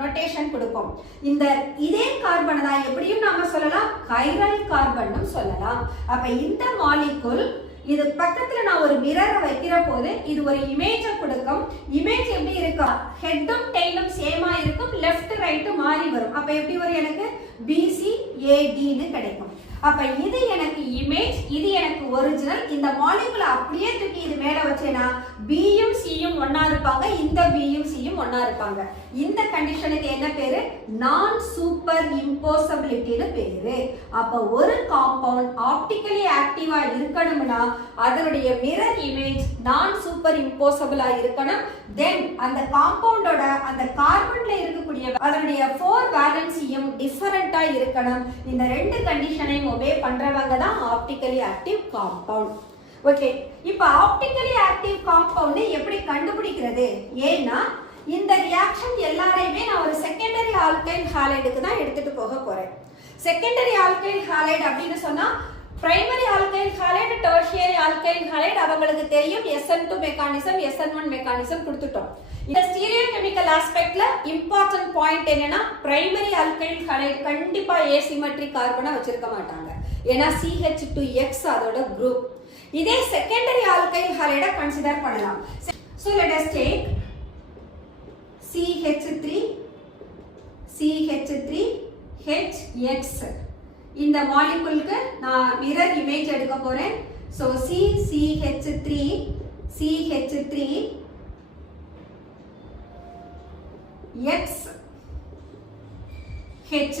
நோட்டேஷன் கொடுப்போம். இந்த இதே கார்பனை தான் எப்படியும் நாம சொல்லலாம் கைரல் கார்பன்னு சொல்லலாம். அப்ப இந்த மாலிகுல் இது பக்கத்துல நான் ஒரு மிரரை வைக்கிற போது இது ஒரு இமேஜை கொடுக்கும். இமேஜ் எப்படி இருக்கும், ஹெட்டும் டெய்லும் சேமா இருக்கும், லெஃப்ட் ரைட் மாறி வரும். அப்ப எப்படி வரும், எனக்கு BCAD ன்னு கிடைக்கும். அப்ப இது எனக்கு இமேஜ், இது எனக்கு ஒரிஜினல். இந்த மாலிகுலை அப்படியே தூக்கி இது மேல வச்சேனா பியும் சியும் ஒன்னா இருப்பாங்க, இந்த பியும் சியும் ஒன்னா இருப்பாங்க. இந்த கண்டிஷனுக்கு என்ன பேரு, நான் சூப்பர் இம்போசபிலிட்டின்னு பேரு. அப்ப ஒரு காம்பவுண்ட் ஆப்டிகலி ஆக்டிவா இருக்கணும்னா அதனுடைய மிரர் இமேஜ் நான் சூப்பர் இம்போசபிளா இருக்கணும். தென் அந்த காம்பவுண்டோட அந்த கார்பன்ல இருக்கக்கூடிய அதனுடைய 4 வேலன்சியும் டிஃபரண்டா இருக்கணும். இந்த ரெண்டு கண்டிஷனையும் ஒபே பண்றவங்க தான் ஆப்டிகலி ஆக்டிவ் காம்பவுண்ட். ஓகே, இப்போ ஆப்டிகலி ஆக்டிவ் காம்பவுண்ட் எப்படி கண்டுபிடிக்கிறது? ஏன்னா இந்த ரியாக்ஷன் எல்லாரையுமே நான் ஒரு செகண்டரி ஆல்கைல் ஹாலைடுக்கு தான் எடுத்துட்டு போக போறேன். செகண்டரி ஆல்கைல் ஹாலைடு அப்படின்னு சொன்னா primary alkyl halide, tertiary alkyl halide அவங்களுக்கு தெரியும். SN2 மெக்கானிசம், SN1 மெக்கானிசம் கொடுத்துட்டோம். இந்த ஸ்டீரியோகெமிக்கல் ஆஸ்பெக்ட்ல இம்பார்ட்டன்ட் பாயிண்ட் என்னன்னா பிரைமரி ஆல்கைல் ஹாலைடு கண்டிப்பா ஏசிமெட்ரிக் கார்பனை வச்சிருக்க மாட்டாங்க. ஏன்னா CH2X அதோட குரூப். இதே செகண்டரி ஆல்கைல் ஹாலைட கன்சிடர் பண்ணலாம். So let us take CH3HX. இந்த மாலிகுலுக்கு நான் மிரர் இமேஜ் எடுக்க போறேன். So CH3H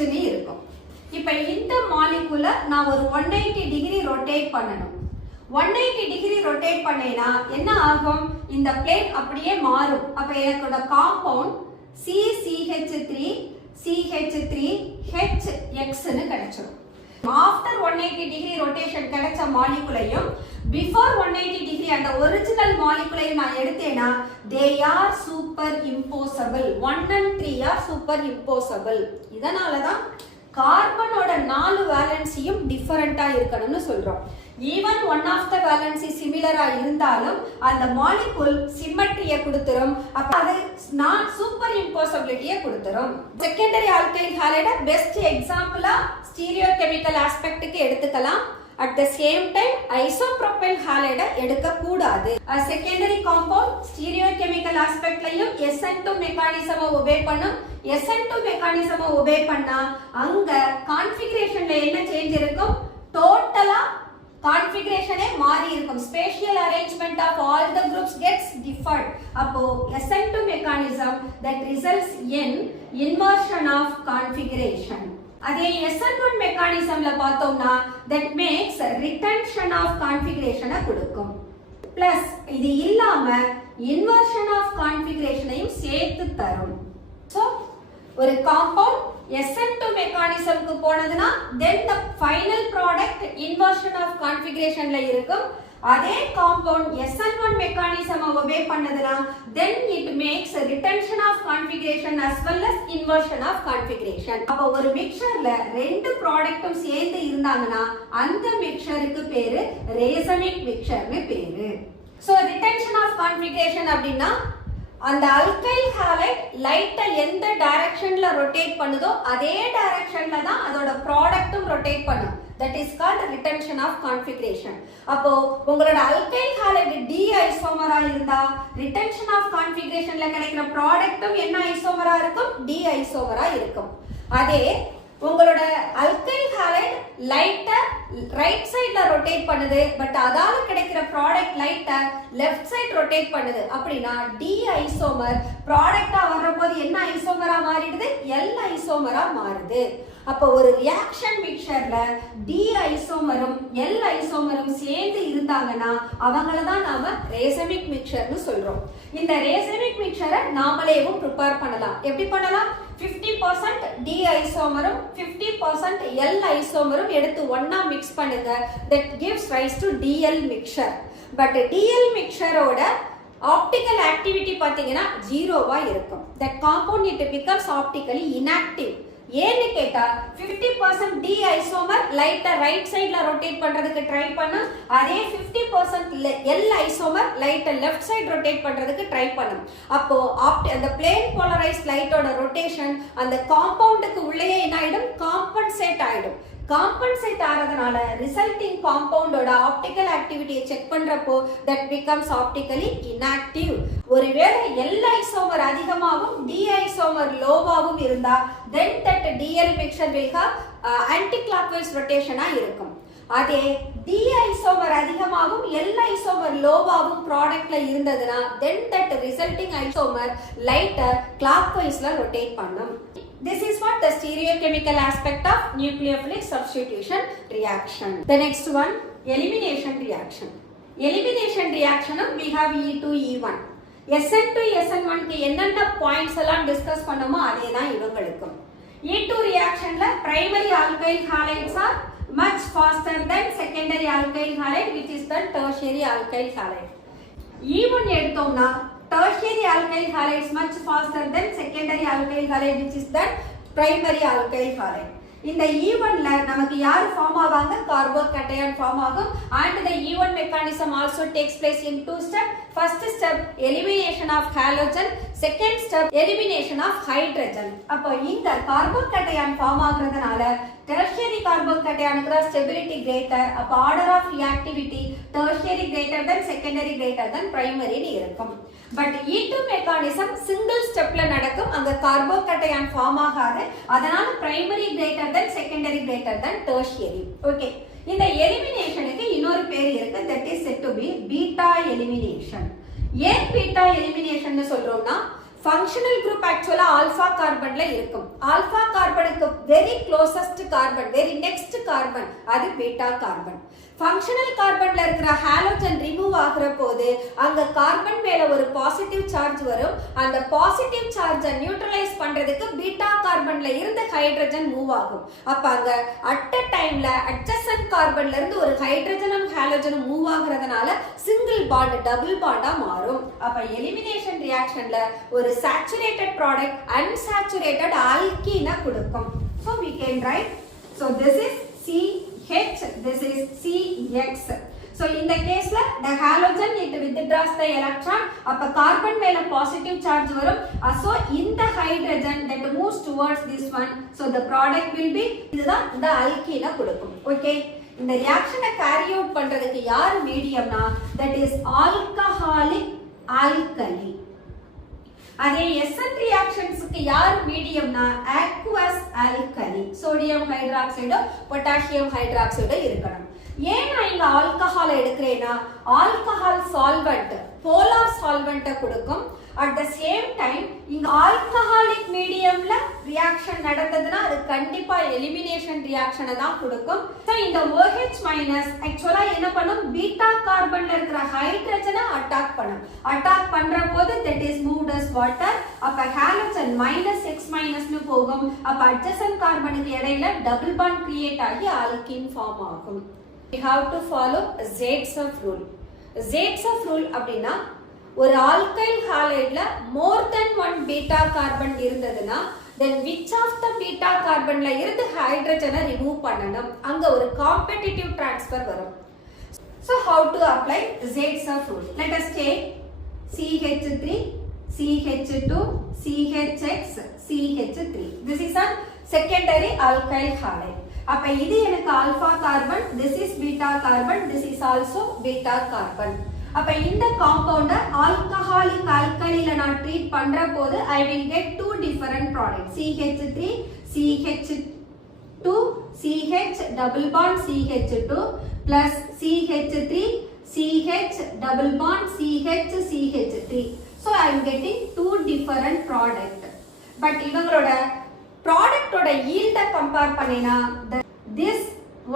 ன்னு இருக்கும். இப்ப இந்த மாலிகுலை நான் ஒரு 180 டிகிரி ரொட்டேட் பண்ணணும். 180 டிகிரி ரொட்டேட் பண்ணேனா என்ன ஆகும், இந்த பிளேன் அப்படியே மாறும். அப்ப எனக்கோட காம்பவுண்ட் CH3HX ன்னு கிடைச்சிடும். ஆஃப்டர் 180 டிகிரி ரொட்டேஷன் கிடைச்ச மாலிகுலையும் பிஃபோர் 180 டிகிரி அந்த ஒரிஜினல் மாலிகுலையும் நான் எடுத்தேனா they are super imposable. 1 and 3 are super imposable. இதனால தான் கார்பனோட 4 வேலன்சியும் டிஃபரண்டா இருக்கணும்னு சொல்றோம். Even one of the valency சிமிலரா இருந்தாலும் அந்த மாலிகுல் சிமெட்ரியை கொடுத்துரும். அப்ப அது நான் சூப்பர் இம்போசபிலிட்டியை கொடுத்துரும். செகண்டரி ஆல்கைல் ஹாலைட பெஸ்ட் எக்ஸாம்பிளா ஸ்டீரியோகெமிக்கல் ஆஸ்பெக்ட்டுக்கு எடுத்துக்கலாம். at the same time isopropyl halide எடுக்க கூடாது. A secondary compound stereochemical aspectலையும் SN2 mechanism obey பண்ணும். SN2 mechanism obey பண்ணா அங்க configurationல என்ன change இருக்கும்? டோட்டலா configurationே மாறி இருக்கும். Spatial arrangement of all the groups gets differed. அப்போ SN2 mechanism that results in inversion of configuration. அதே SN1 mechanismல பார்த்தோம்னா that makes retention of configuration கொடுக்கும். plus இது இல்லாம inversion of configurationையும் சேர்த்து தரும். so ஒரு compound SN2 mechanism க்கு போனதுனா then the final product inversion of configurationல இருக்கும். அதே compound SN1 mechanism obey பண்ணதுனா then it makes a retention of configuration as well as inversion of configuration. அப்ப ஒரு mixtureல ரெண்டு ப்ராடக்ட்டும் சேர்ந்து இருந்தாங்கன்னா அந்த mixtureக்கு பேரு racemic mixtureனு பேரு. so retention of configuration அப்படினா அந்த alkyl halide லைட்டா எந்த டைரக்ஷன்ல ரொட்டேட் பண்ணுதோ அதே டைரக்ஷன்ல தான் அதோட ப்ராடக்ட்டும் ரொட்டேட் பண்ணும். that is called retention of configuration. அப்போ உங்களோட alkyl halide D ஐசோமரா இருந்தா retention of configurationல கிடைக்கிற ப்ராடக்ட்டும் என்ன ஐசோமரா இருக்கும்? D ஐசோமரா இருக்கும். அதே உங்களோட alkyl halide லைட்டா ரைட் சைடுல ரொட்டேட் பண்ணுது பட் அதால கிடைக்கிற ப்ராடக்ட் லைட்டா லெஃப்ட் சைடு ரொட்டேட் பண்ணுது அப்படினா D ஐசோமர் ப்ராடக்ட்டா வரப்போது என்ன ஐசோமரா மாறிடுது? L ஐசோமரா மாறுது. அப்ப ஒரு ரியாக்ஷன் மிக்சர்ல D ஐசோமரும் L ஐசோமரும் சேர்ந்து இருந்தாங்கன்னா அவங்கள தான் நாம ரேசமிக் மிக்சர்னு சொல்றோம். இந்த ரேசமிக் மிக்சரை நாமளேவும் ப்ரிப்பேர் பண்ணலாம். எப்படி பண்ணலாம்? 50% D ஐசோமரும் 50% L ஐசோமரும் எடுத்து ஒண்ணா mix பண்ணுங்க. that gives rise to DL mixture. but DL mixtureோட optical activity பாத்தீங்கன்னா 0வா இருக்கும். that compound it becomes optically inactive. ஏன்னு கேட்டா 50% D ஐசோமர் லைட்டா ரைட் சைடுல ரொட்டேட் பண்றதுக்கு ட்ரை பண்ணும். அதே 50% L ஐசோமர் லைட்டா லெஃப்ட் சைடு ரொட்டேட் பண்றதுக்கு ட்ரை பண்ணும். அப்போ அந்த பிளேன் போலரைஸ்ட் லைட்டோட ரொட்டேஷன் அந்த காம்பவுண்டுக்கு உள்ளேயே என்ன ஆயிடும்? காம்பன்சேட் ஆயிடும். காம்பன்சேட் ஆறதுனால ரிசல்ட்டிங் காம்பவுண்டோட ஆப்டிக்கல் ஆக்டிவிட்டியை செக் பண்றப்போ that becomes optically inactive. ஒருவேளை L ஐசோமர் அதிகமாகவும் D ஐசோமர் லோவாகவும் இருந்தா then that DL mixture will have anti-clockwise rotation இருக்கும். அதே D ஐசோமர் அதிகமாகவும் L ஐசோமர் லோவாகவும் ப்ராடக்ட்ல இருந்ததுனா then that resulting isomer lighter clockwise-ல rotate பண்ணும். This is what the stereochemical aspect of nucleophilic substitution reaction. The next one, elimination reaction. Elimination reaction we have E2E1. SN2 SN1 க்கு என்னென்ன points எல்லாம் discuss பண்ணோமோ அதே தான் இவங்களுக்கும். E2 reactionல primary alkyl halides are much faster than secondary alkyl halide which is the tertiary alkyl halide. E1 எடுத்தோம்னா tertiary alkyl halides much faster than secondary alkyl halide which is the primary alkyl halide. இந்த E1ல நமக்கு யார் form ஆவாங்க? கார்போகேட்டையான் form ஆகும். and the E1 mechanism also takes place in two steps. first step elimination of halogen, second step elimination of hydrogen. அப்போ இந்த carbocation form ஆகிறதுனால tertiary கார்போகேட்டையானுக்கு stability greater. அப்போ order of reactivity tertiary greater than secondary greater than primary னு இருக்கும். but E2 mechanism single stepல நடக்கும். அங்க கார்போகேட்டையான் form ஆகாது. அதனால primary greater than secondary greater than tertiary. okay. இந்த எலிமினேஷனுக்கு இன்னொரு பேர் இருக்கு. that is said to be beta elimination. ஏன் beta elimination னு சொல்றோம்னா functional group actually alpha carbonல இருக்கும். alpha carbonக்கு very closest carbon, very next carbon அது beta carbon. functional carbonல இருக்கிற halogen remove ஆகுற போது அங்க கார்பன் மேல ஒரு பாசிட்டிவ் சார்ஜ் வரும். அந்த பாசிட்டிவ் சார்ஜை நியூட்ரலைஸ் பண்றதுக்கு பீட்டா கார்பன்ல இருந்து ஹைட்ரஜன் மூவ் ஆகும். அப்ப அங்க அட் a டைம்ல adjacent கார்பன்ல இருந்து ஒரு ஹைட்ரஜனும் ஹாலோஜனும் மூவ் ஆகுறதுனால சிங்கிள் பாண்ட் டபுள் பாண்டா மாறும். அப்ப எலிமினேஷன் ரியாக்ஷன்ல ஒரு saturated product unsaturated alkene கொடுக்கும். so we can write, so this is CH, this is CX. so in the case la the halogen it withdraws the electron. அப்ப carbon மேல positive charge வரும். so in the hydrogen that moves towards this one, so the product will be இதுதான் இந்த alkene கொடுக்கும். okay. இந்த ரியாக்ஷனை carry out பண்றதுக்கு யார் மீடியம்னா தட் இஸ் ஆல்கஹாலிக் ஆல்கலி. அதே SN ரியாக்ஷன்ஸ்க்கு யார் மீடியம்னா aqueous alkali, sodium hydroxide potassium hydroxide இருக்கணும். ஏன் நான் இங்க ஆல்கஹால் எடுக்கிறேன்னா ஆல்கஹால் சால்வெண்ட் போலார் சால்வெண்ட்டை கொடுக்கும். அட் த சேம் டைம் இங்க ஆல்கஹாலிக் மீடியம்ல ரியாக்ஷன் நடந்ததுன்னா அது கண்டிப்பா எலிமினேஷன் ரியாக்ஷனை தான் கொடுக்கும். ஸோ இந்த OH மைனஸ் ஆக்சுவலா என்ன பண்ணும், பீட்டா கார்பன்ல இருக்கிற ஹைட்ரஜனை அட்டாக் பண்ணும். அட்டாக் பண்ற போது that is moved as water. அப்ப ஹாலஜன் -X மைனஸ்னு போகும். அப்ப அட்ஜசன்ட் கார்பனுக்கு இடையில டபுள் பாண்ட் கிரியேட் ஆகி ஆல்கீன் ஃபார்ம் ஆகும். We have to follow Zaitsev rule. Zaitsev rule அப்படின்னா ஒரு ஆல்கைல் ஹாலைட்ல more than one beta carbon இருந்ததுன்னா then which of the beta கார்பன்ல இருந்து ஹைட்ரஜனை ரிமூவ் பண்ணணும், அங்க ஒரு காம்படிட்டிவ் டிரான்ஸ்ஃபர் வரும். So how to apply Zaitsev rule? Let us take CH3 CH2 CHX CH3. This is a secondary alkyl halide. அப்ப இது எனக்கு alpha carbon, this is beta carbon, this is also beta carbon. அப்ப இந்த காம்பவுண்ட alcoholic ஆல்கலில நான் treat பண்ற போது I will get two different products, CH3 CH2 CH double bond CH2 plus CH3 CH double bond CH CH3. So I am getting two different product. But இவங்களோட ப்ராடக்டோட ஈல்ட compare பண்ணினா this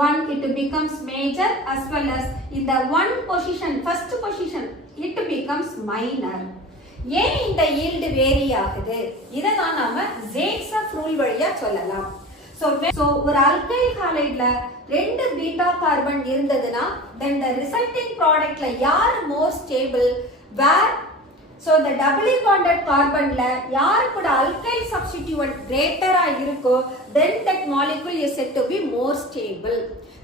one it becomes major as well as in the one position first position it becomes minor. ஏன் இந்த yield vary ஆகுது, இதை தான் நாம Zaitsev rule வழியா சொல்லலாம். So ஒரு அல்கைல் ஹாலைட்ல ரெண்டு பீட்டா கார்பன் இருந்ததுன்னா then the resulting productல யார் more stable, where so the doubly bonded carbonல யார் கூட alkyl substituent greater ஆ இருக்கோ then that molecule is said to be more stable.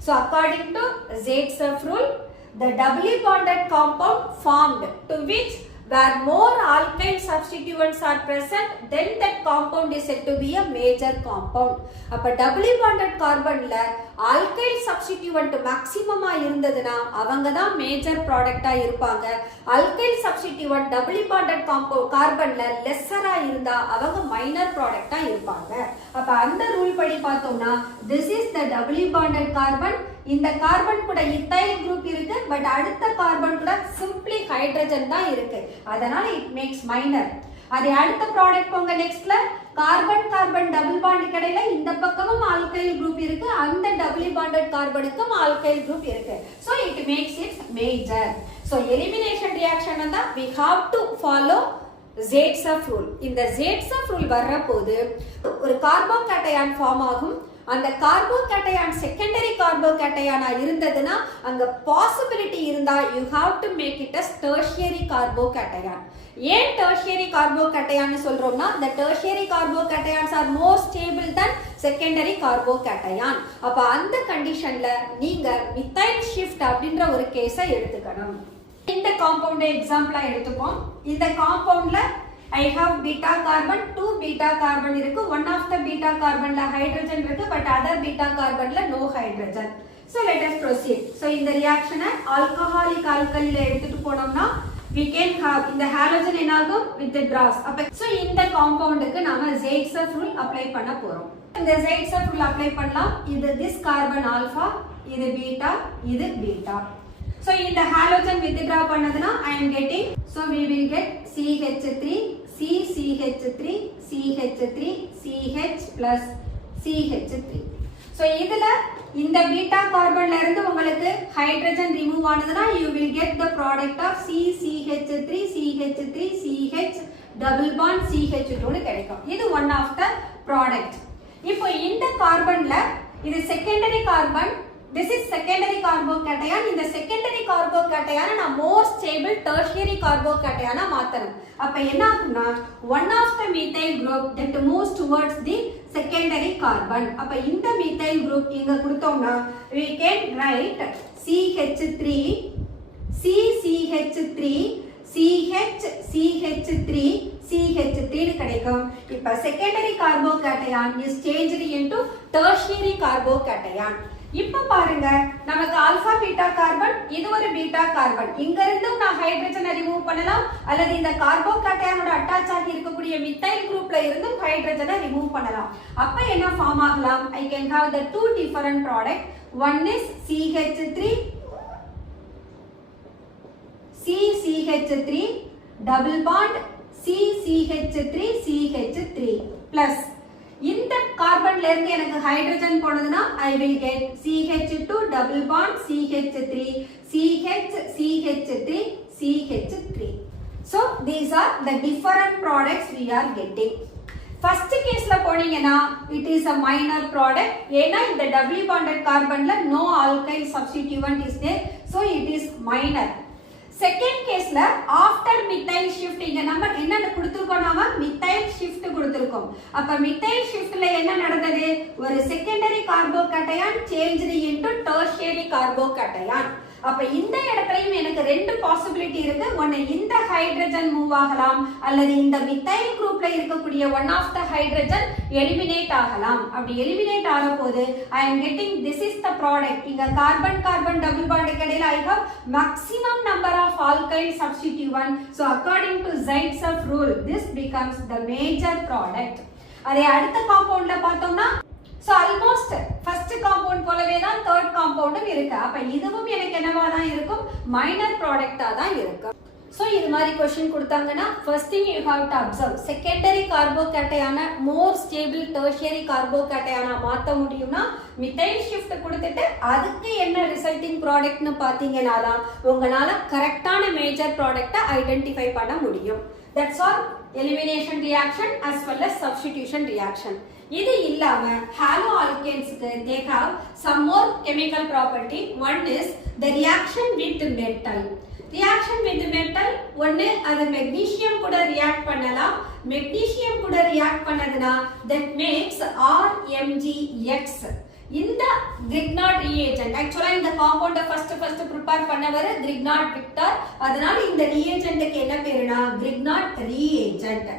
So according to Zaitsev rule, the doubly bonded compound formed to which where more alkyl substituents are present then that compound is said to be a major compound. அப்ப doubly bonded carbonல alkyl substituent maximum-ஆ இருந்ததுன்னா அவங்க தான் major ப்ராடக்ட்டா இருப்பாங்க. alkyl substituent doubly bonded compound carbonல lesser-ஆ இருந்தா அவங்க minor ப்ராடக்ட்டா இருப்பாங்க. அப்ப அந்த ரூல் படி பார்த்தோம்னா this is the doubly bonded carbon. இந்த கார்பன் கூட இத்தைல் குரூப் இருக்கு, பட் அடுத்த கார்பன் கூட சிம்பிளி ஹைட்ரஜன் தான் இருக்கு, அதனால இட் மேக்ஸ் மைனர். அதே அடுத்த ப்ராடக்ட் போங்க நெக்ஸ்ட்ல கார்பன் கார்பன் டபுள் பாண்ட் இடையில இந்த பக்கமும் ஆல்கைல் குரூப் இருக்கு, அந்த டபுளி பாண்டட் கார்பனுக்கும் ஆல்கைல் குரூப் இருக்கு. So it makes it major. So elimination reaction and we have to follow Zaitsev rule. இந்த Zaitsev rule வர்ற போது ஒரு கார்போகேட்டையான் ஃபார்ம் ஆகும். அந்த கார்போகேட்டையான் செகண்டரி கார்போகேட்டையானா இருந்ததுன்னா அங்க பாசிபிலிட்டி இருந்தா you have to make it as tertiary கார்போகேட்டையான். ஏன் tertiary கார்போகேட்டையான்னு சொல்றோம்னா the tertiary carbocations are more stable than secondary carbocation. அப்ப அந்த கண்டிஷன்ல நீங்க மித்தைல் ஷிஃப்ட் அப்படின்ற ஒரு கேஸை எடுத்துக்கணும். இந்த காம்பவுண்ட் எக்ஸாம்பிளா எடுத்துப்போம். இந்த காம்பவுண்ட்ல I have beta carbon, 2 beta carbon இருக்கு. One of the beta carbonல hydrogen இருக்கு, but other beta carbonல no hydrogen. So let us proceed. So இந்த reaction-ஐ alcoholic alkaliல எடுத்துட்டு போனோம்னா we can have இந்த halogen என்னாகும் withdraws. அப்ப so இந்த காம்பவுண்டுக்கு நாம Zaitsev rule apply பண்ண போறோம். இந்த Zaitsev rule apply பண்ணலாம். இது this carbon alpha, இது beta, இது beta. So இந்த halogen withdraw பண்ணதுனா I am getting, so we will get CH3 CCH3 CH3 CH plus CH3. So இதுல இந்த பீட்டா கார்பன்ல இருந்து உங்களுக்கு ஹைட்ரஜன் ரிமூவ் ஆனதுனா you will get the product of CCH3 CH3 CH double bond CH2 னு கிடைக்கும். இது one of the product. இப்போ இந்த கார்பன்ல இது secondary carbon, this is secondary carbocation. இந்த secondary carbocation நான் more stable tertiary carbocation மாத்தணும். அப்ப என்ன ஆகும்னா one of the methyl group that moves towards the secondary carbon. அப்ப இந்த methyl group இங்க கொடுத்தோம்னா we can write CH3 CCH3 CH CH3 CH3 கிடைக்கும். இப்ப secondary carbocation is changed into tertiary carbocation. இப்ப பாருங்க நமக்கு ஆல்பா பீட்டா கார்பன், இது ஒரு பீட்டா கார்பன். இங்க இருந்தும் நான் ஹைட்ரஜனை ரிமூவ் பண்ணலாம், அல்லது இந்த கார்போகேட்டையானோட அட்டாச் ஆகி இருக்கக்கூடிய மித்தைல் குரூப்ல இருந்தும் ஹைட்ரஜனை ரிமூவ் பண்ணலாம். அப்ப என்ன ஃபார்ம் ஆகலாம்? I can have the two different product. One is CH3 CCH3 double bond CCH3 CH3 plus இந்த கார்பன்ல இருந்து எனக்கு hydrogen போனதுன்னா I will get CH2 double bond CH3 CH CH3 CH3. So these are the different products we are getting. First caseல போனீங்கன்னா it is a minor product. ஏன்னா இந்த double bonded carbonல no alkyl substituent is there, so it is minor. Second கேஸ்ல after methyl shift இங்க நம்ம என்ன கொடுத்திருக்கோம்? நாம methyl shift கொடுத்திருக்கோம். அப்ப மித்தைல் ஷிஃப்ட்ல என்ன நடந்தது? ஒரு செகண்டரி கார்போகேட்டையான் சேஞ்ச்டு இன்டு டெர்ஷியரி கார்போகேட்டையான். அப்ப இந்த இடத்துலயும் எனக்கு ரெண்டு பாசிபிலிட்டி இருக்கு. ஒன்னு இந்த ஹைட்ரஜன் மூவ் ஆகலாம், அல்லது இந்த மித்தைல் குரூப்ல இருக்கக்கூடிய one of the hydrogen eliminate ஆகலாம். அப்படி எலிமினேட் ஆக போது I am getting this is the product. இங்க கார்பன் கார்பன் டபுள் பாண்டுக்கு இடையில I have maximum number of alkyl substituent. So according to Zaitsev rule this becomes the major product. அதே அடுத்த காம்பவுண்ட்ல பார்த்தோம்னா so almost first compound போலவே தான் third compoundம் இருக்கு. அப்ப இதுவும் எனக்கு என்னவா தான் இருக்கும்? minor productா தான் இருக்கும். So இது மாதிரி question கொடுத்தாங்கன்னா first thing you have to observe secondary carbocation more stable tertiary carbocation மாத்த முடியும்னா methyl shift கொடுத்துட்டு அதுக்கு என்ன resulting product னு பாத்தீங்கன்னா தான் உங்களால கரெக்ட்டான major product ஐடென்டிஃபை பண்ண முடியும். That's all. Elimination reaction as well as substitution reaction. இது இல்லாம haloalkanes they have some more chemical property. One is the reaction with metal. Reaction with metal ஒன்னு அது மெக்னீசியம் கூட ரியாக்ட் பண்ணலாம். மெக்னீசியம் கூட react பண்ணதுனா that makes RMgX. இந்த Grignard reagent actually இந்த காம்பவுண்ட first prepare பண்ணவர் Grignard Victor. அதனால இந்த reagentக்கு என்ன பேருனா Grignard reagent.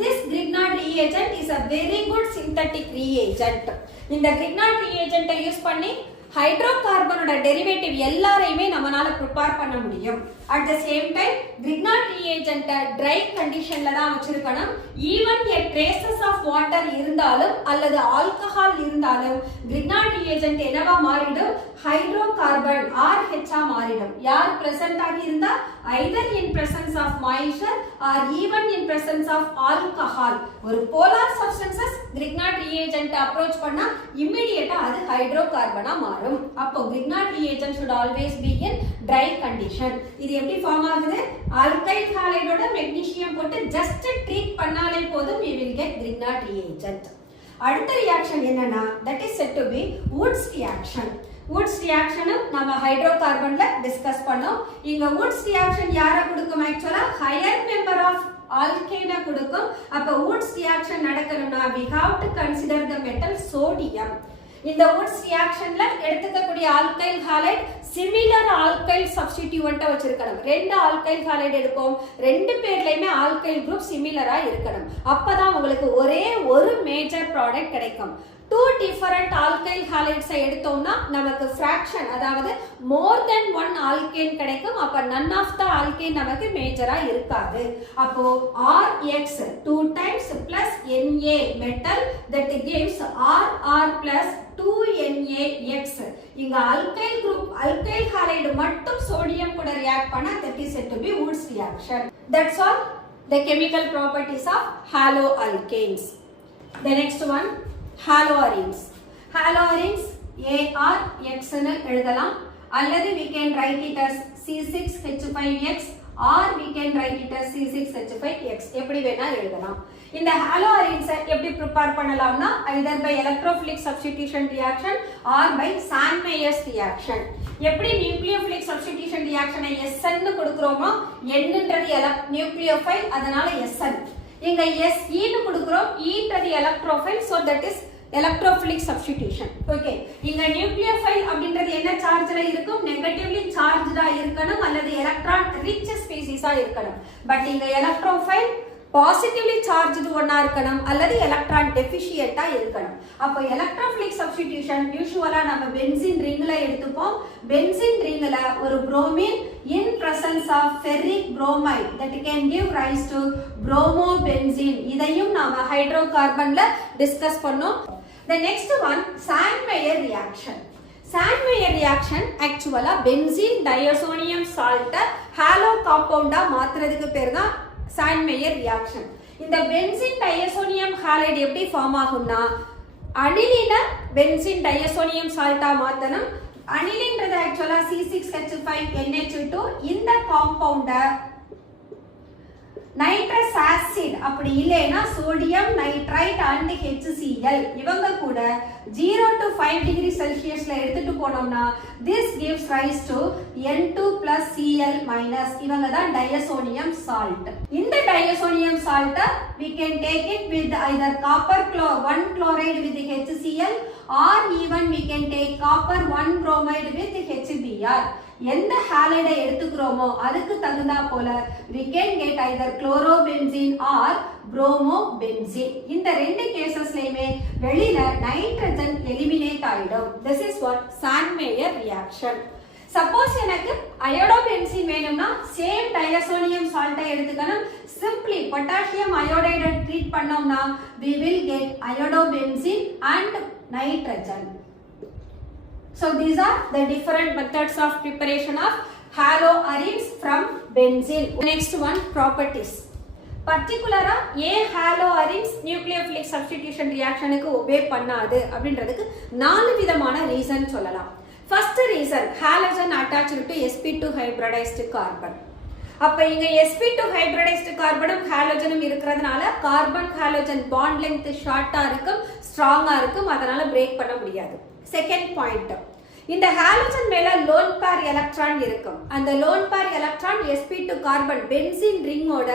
This Grignard reagent is a very good synthetic reagent. இந்த Grignard reagent யூஸ் பண்ணி ஹைட்ரோகார்பனோட டெரிவேட்டிவ் எல்லாரையுமே நம்மனால ப்ரிப்பேர் பண்ண முடியும். At the same time Grignard reagent dry conditionல தான் வச்சிருக்கணும். Even a traces of water இருந்தாலும் அல்லது ஆல்கஹால் இருந்தாலும் Grignard reagent என்னவா மாறிடும்? ஹைட்ரோகார்பன் RH ஆ மாறிடும். யார் பிரசன்ட் ஆகி இருந்தா either in presence of moisture or even in presence of alcohol. ஒரு polar substances Grignard reagent approach பண்ணா இமிடியேட்டா அது ஹைட்ரோகார்பனா மாறும். அப்போ Grignard reagent should always be in dry condition. இது எப்படி ஃபார்ம் ஆகுது? ஆல்கைல் ஹாலைடோட மெக்னீசியம் போட்டு ஜஸ்ட் ட்ரீட் பண்ணாலே போதும் we will get Grignard reagent. அடுத்த ரியாக்ஷன் என்னன்னா that is said to be Woods reaction. Woods reaction நம்ம ஹைட்ரோகார்பன்ல டிஸ்கஸ் பண்ணோம். இங்க Woods reaction யார கொடுக்கும்? ஆக்சுவலா ஹையர் மெம்பர் ஆஃப் alkane கொடுக்கும். அப்ப Woods reaction நடக்கணும்னா we have to consider the metal sodium. இந்த Woods reactionல எடுத்துக்கக்கூடிய ஆல்கைல் ஹாலைட் சிமிலர் ஆல்கைல் சப்ஸ்டிட்யூவன்ட்டா வச்சிருக்கணும். ரெண்டு ஆல்கைல் ஹாலைட் எடுப்போம், ரெண்டு பேர்லயுமே ஆல்கைல் குரூப் சிமிலரா இருக்கணும். அப்பதான் உங்களுக்கு ஒரே ஒரு மேஜர் ப்ராடக்ட் கிடைக்கும். டூ டிஃபரண்ட் ஆல்கைல் ஹாலைட்ஸ் எடுத்தோம்னா நமக்கு ஃபிராக்ஷன் அதாவது மோர் தென் ஒன் ஆல்கேன் கிடைக்கும். அப்ப none of the alkane நமக்கு மேஜரா இருக்காது. அப்போ RX 2 times plus Na metal that gives RR plus 2NaX. இங்க alkyl group alkyl halide மட்டும் சோடியம் கூட ரியாக்ட் பண்ணா that is said to be Woods reaction. That's all the chemical properties of haloalkanes. The next one haloarenes. Haloarenes ARX னு எழுதலாம், அல்லது we can write it as C6H5X or we can write it as C6H5X. எப்படி வேணா எழுதலாம். இந்த haloarenes எப்படி prepare பண்ணலாம்னா either by electrophilic substitution reaction or by Sandmeyer's reaction. எப்படி nucleophilic substitution reaction ஐ SN னு கொடுக்கிறோமோ N-ன்றது nucleophile அதனால SN. இங்க SE னு கொடுக்கிறோம், E-ன்றது electrophile, so that is electrophilic substitution. Okay, இங்க nucleophile அப்படின்றது என்ன சார்ஜ்ல இருக்கும்? நெகட்டிவ்லி சார்ஜ்டா இருக்கணும் அல்லது எலக்ட்ரான் ரிச் ஸ்பீசிஸா இருக்கணும். பட் இங்க electrophile பாசிட்டிவ்லி சார்ஜ்டு ஒன்னா இருக்கணும் அல்லது எலக்ட்ரான் டெஃபிஷியண்டா இருக்கணும். அப்போ எலக்ட்ரோஃபிலிக் சப்ஸ்டிடியூஷன் யூசுவலா நம்ம பென்சீன் ரிங்ல எடுத்துப்போம். பென்சீன் ரிங்ல ஒரு bromine in presence of ferric bromide that can give rise to bromobenzene. இதையும் நாம ஹைட்ரோகார்பன்ல டிஸ்கஸ் பண்ணோம். The next one, Sandmeyer reaction. Sandmeyer reaction actually benzene diazonium salt halo compound மாத்துறதுக்கு பேர் தான் Sandmeyer reaction. இந்த benzene diazonium halide எப்படி form ஆகும்னா அனிலின benzene diazonium salt மாத்தணும். அனிலின்றது actually C6H5NH2. இந்த காம்பவுண்ட நைட்ரஸ் ஆசிட் அப்படி இல்லைனா சோடியம் நைட்ரைட் அண்ட் HCl இவங்க கூட 0 to 5 degree செல்சியஸ்ல எடுத்துட்டு போனோம்னா this gives rise to N2+Cl- இவங்க தான் diazonium salt. இந்த diazonium salt we can take it with either copper 1 chloride with HCl or even we can take copper 1 bromide with HBr. எந்த ஹாலைடை எடுத்துக்கிறோமோ அதுக்கு தகுந்தா போல we can get either chlorobenzene or bromobenzene. இந்த ரெண்டு கேசஸ்லயுமே வெளியில நைட்ரஜன் எலிமினேட் ஆயிடும். This is what Sandmeyer reaction. Suppose எனக்கு அயோடோபென்சீன் வேணும்னா சேம் டயசோனியம் சால்ட்டை எடுத்துக்கணும். Simply potassium iodide ட்ரீட் பண்ணோம்னா we will get iodobenzene and nitrogen. So these are the different methods of preparation of haloarenes from benzene. Next one, properties. Particularly ஏன் haloarenes nucleophilic substitution reaction க்கு obey பண்ணாது அப்படின்றதுக்கு நாலு விதமான reason சொல்லலாம். First reason, halogen attached to sp2 hybridized carbon. அப்ப இங்க sp2 hybridized கார்பனும் ஹாலோஜனும் இருக்கிறதுனால கார்பன் ஹாலோஜன் பாண்ட் லெங்த் ஷார்ட்டா இருக்கும், ஸ்ட்ராங்கா இருக்கும், அதனால பிரேக் பண்ண முடியாது. செகண்ட் பாயிண்ட், இந்த ஹாலோஜன் மேல லோன் பேர் எலக்ட்ரான் இருக்கும். அந்த lone pair electron sp2 carbon benzene ரிங்கோட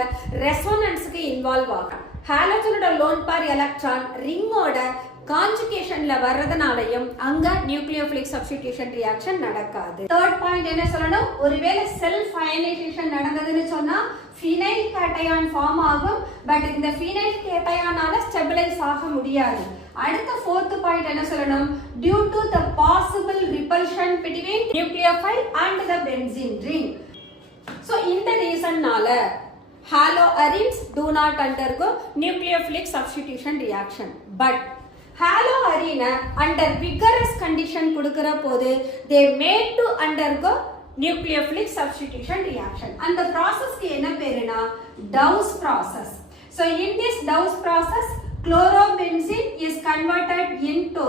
ரெசோனன்ஸ்க்கு இன்வால்வ் ஆகும். ஹாலோஜனோட லோன் பேர் எலக்ட்ரான் ரிங்கோட கான்ஜுகேஷன்ல வர்றதுனாலயும் அங்க நியூக்ளியோஃபிலிக் சப்ஸ்டிடியூஷன் ரியாக்ஷன் நடக்காது. தேர்ட் பாயிண்ட் என்ன சொல்லணும், ஒருவேளை செல்ஃப் அயனைசேஷன் நடந்ததுன்னு சொன்னா ஃபீனைல் கேட்டையான் ஃபார்ம் ஆகும். பட் இந்த ஃபீனைல் கேட்டையானால ஸ்டெபிலைஸ் ஆக முடியாது. அடுத்த ஃபோர்த் பாயிண்ட் என்ன சொல்லணும், due to the possible repulsion between nucleophile and the benzene ring. So இந்த ரீசன்னால haloarenes do not undergo nucleophilic substitution reaction. But haloarene under vigorous condition கொடுக்கிற போது they made to undergo nucleophilic substitution reaction. And the process க்கு என்ன பேருனா Dawes process. So in this Dawes process chlorobenzene is converted into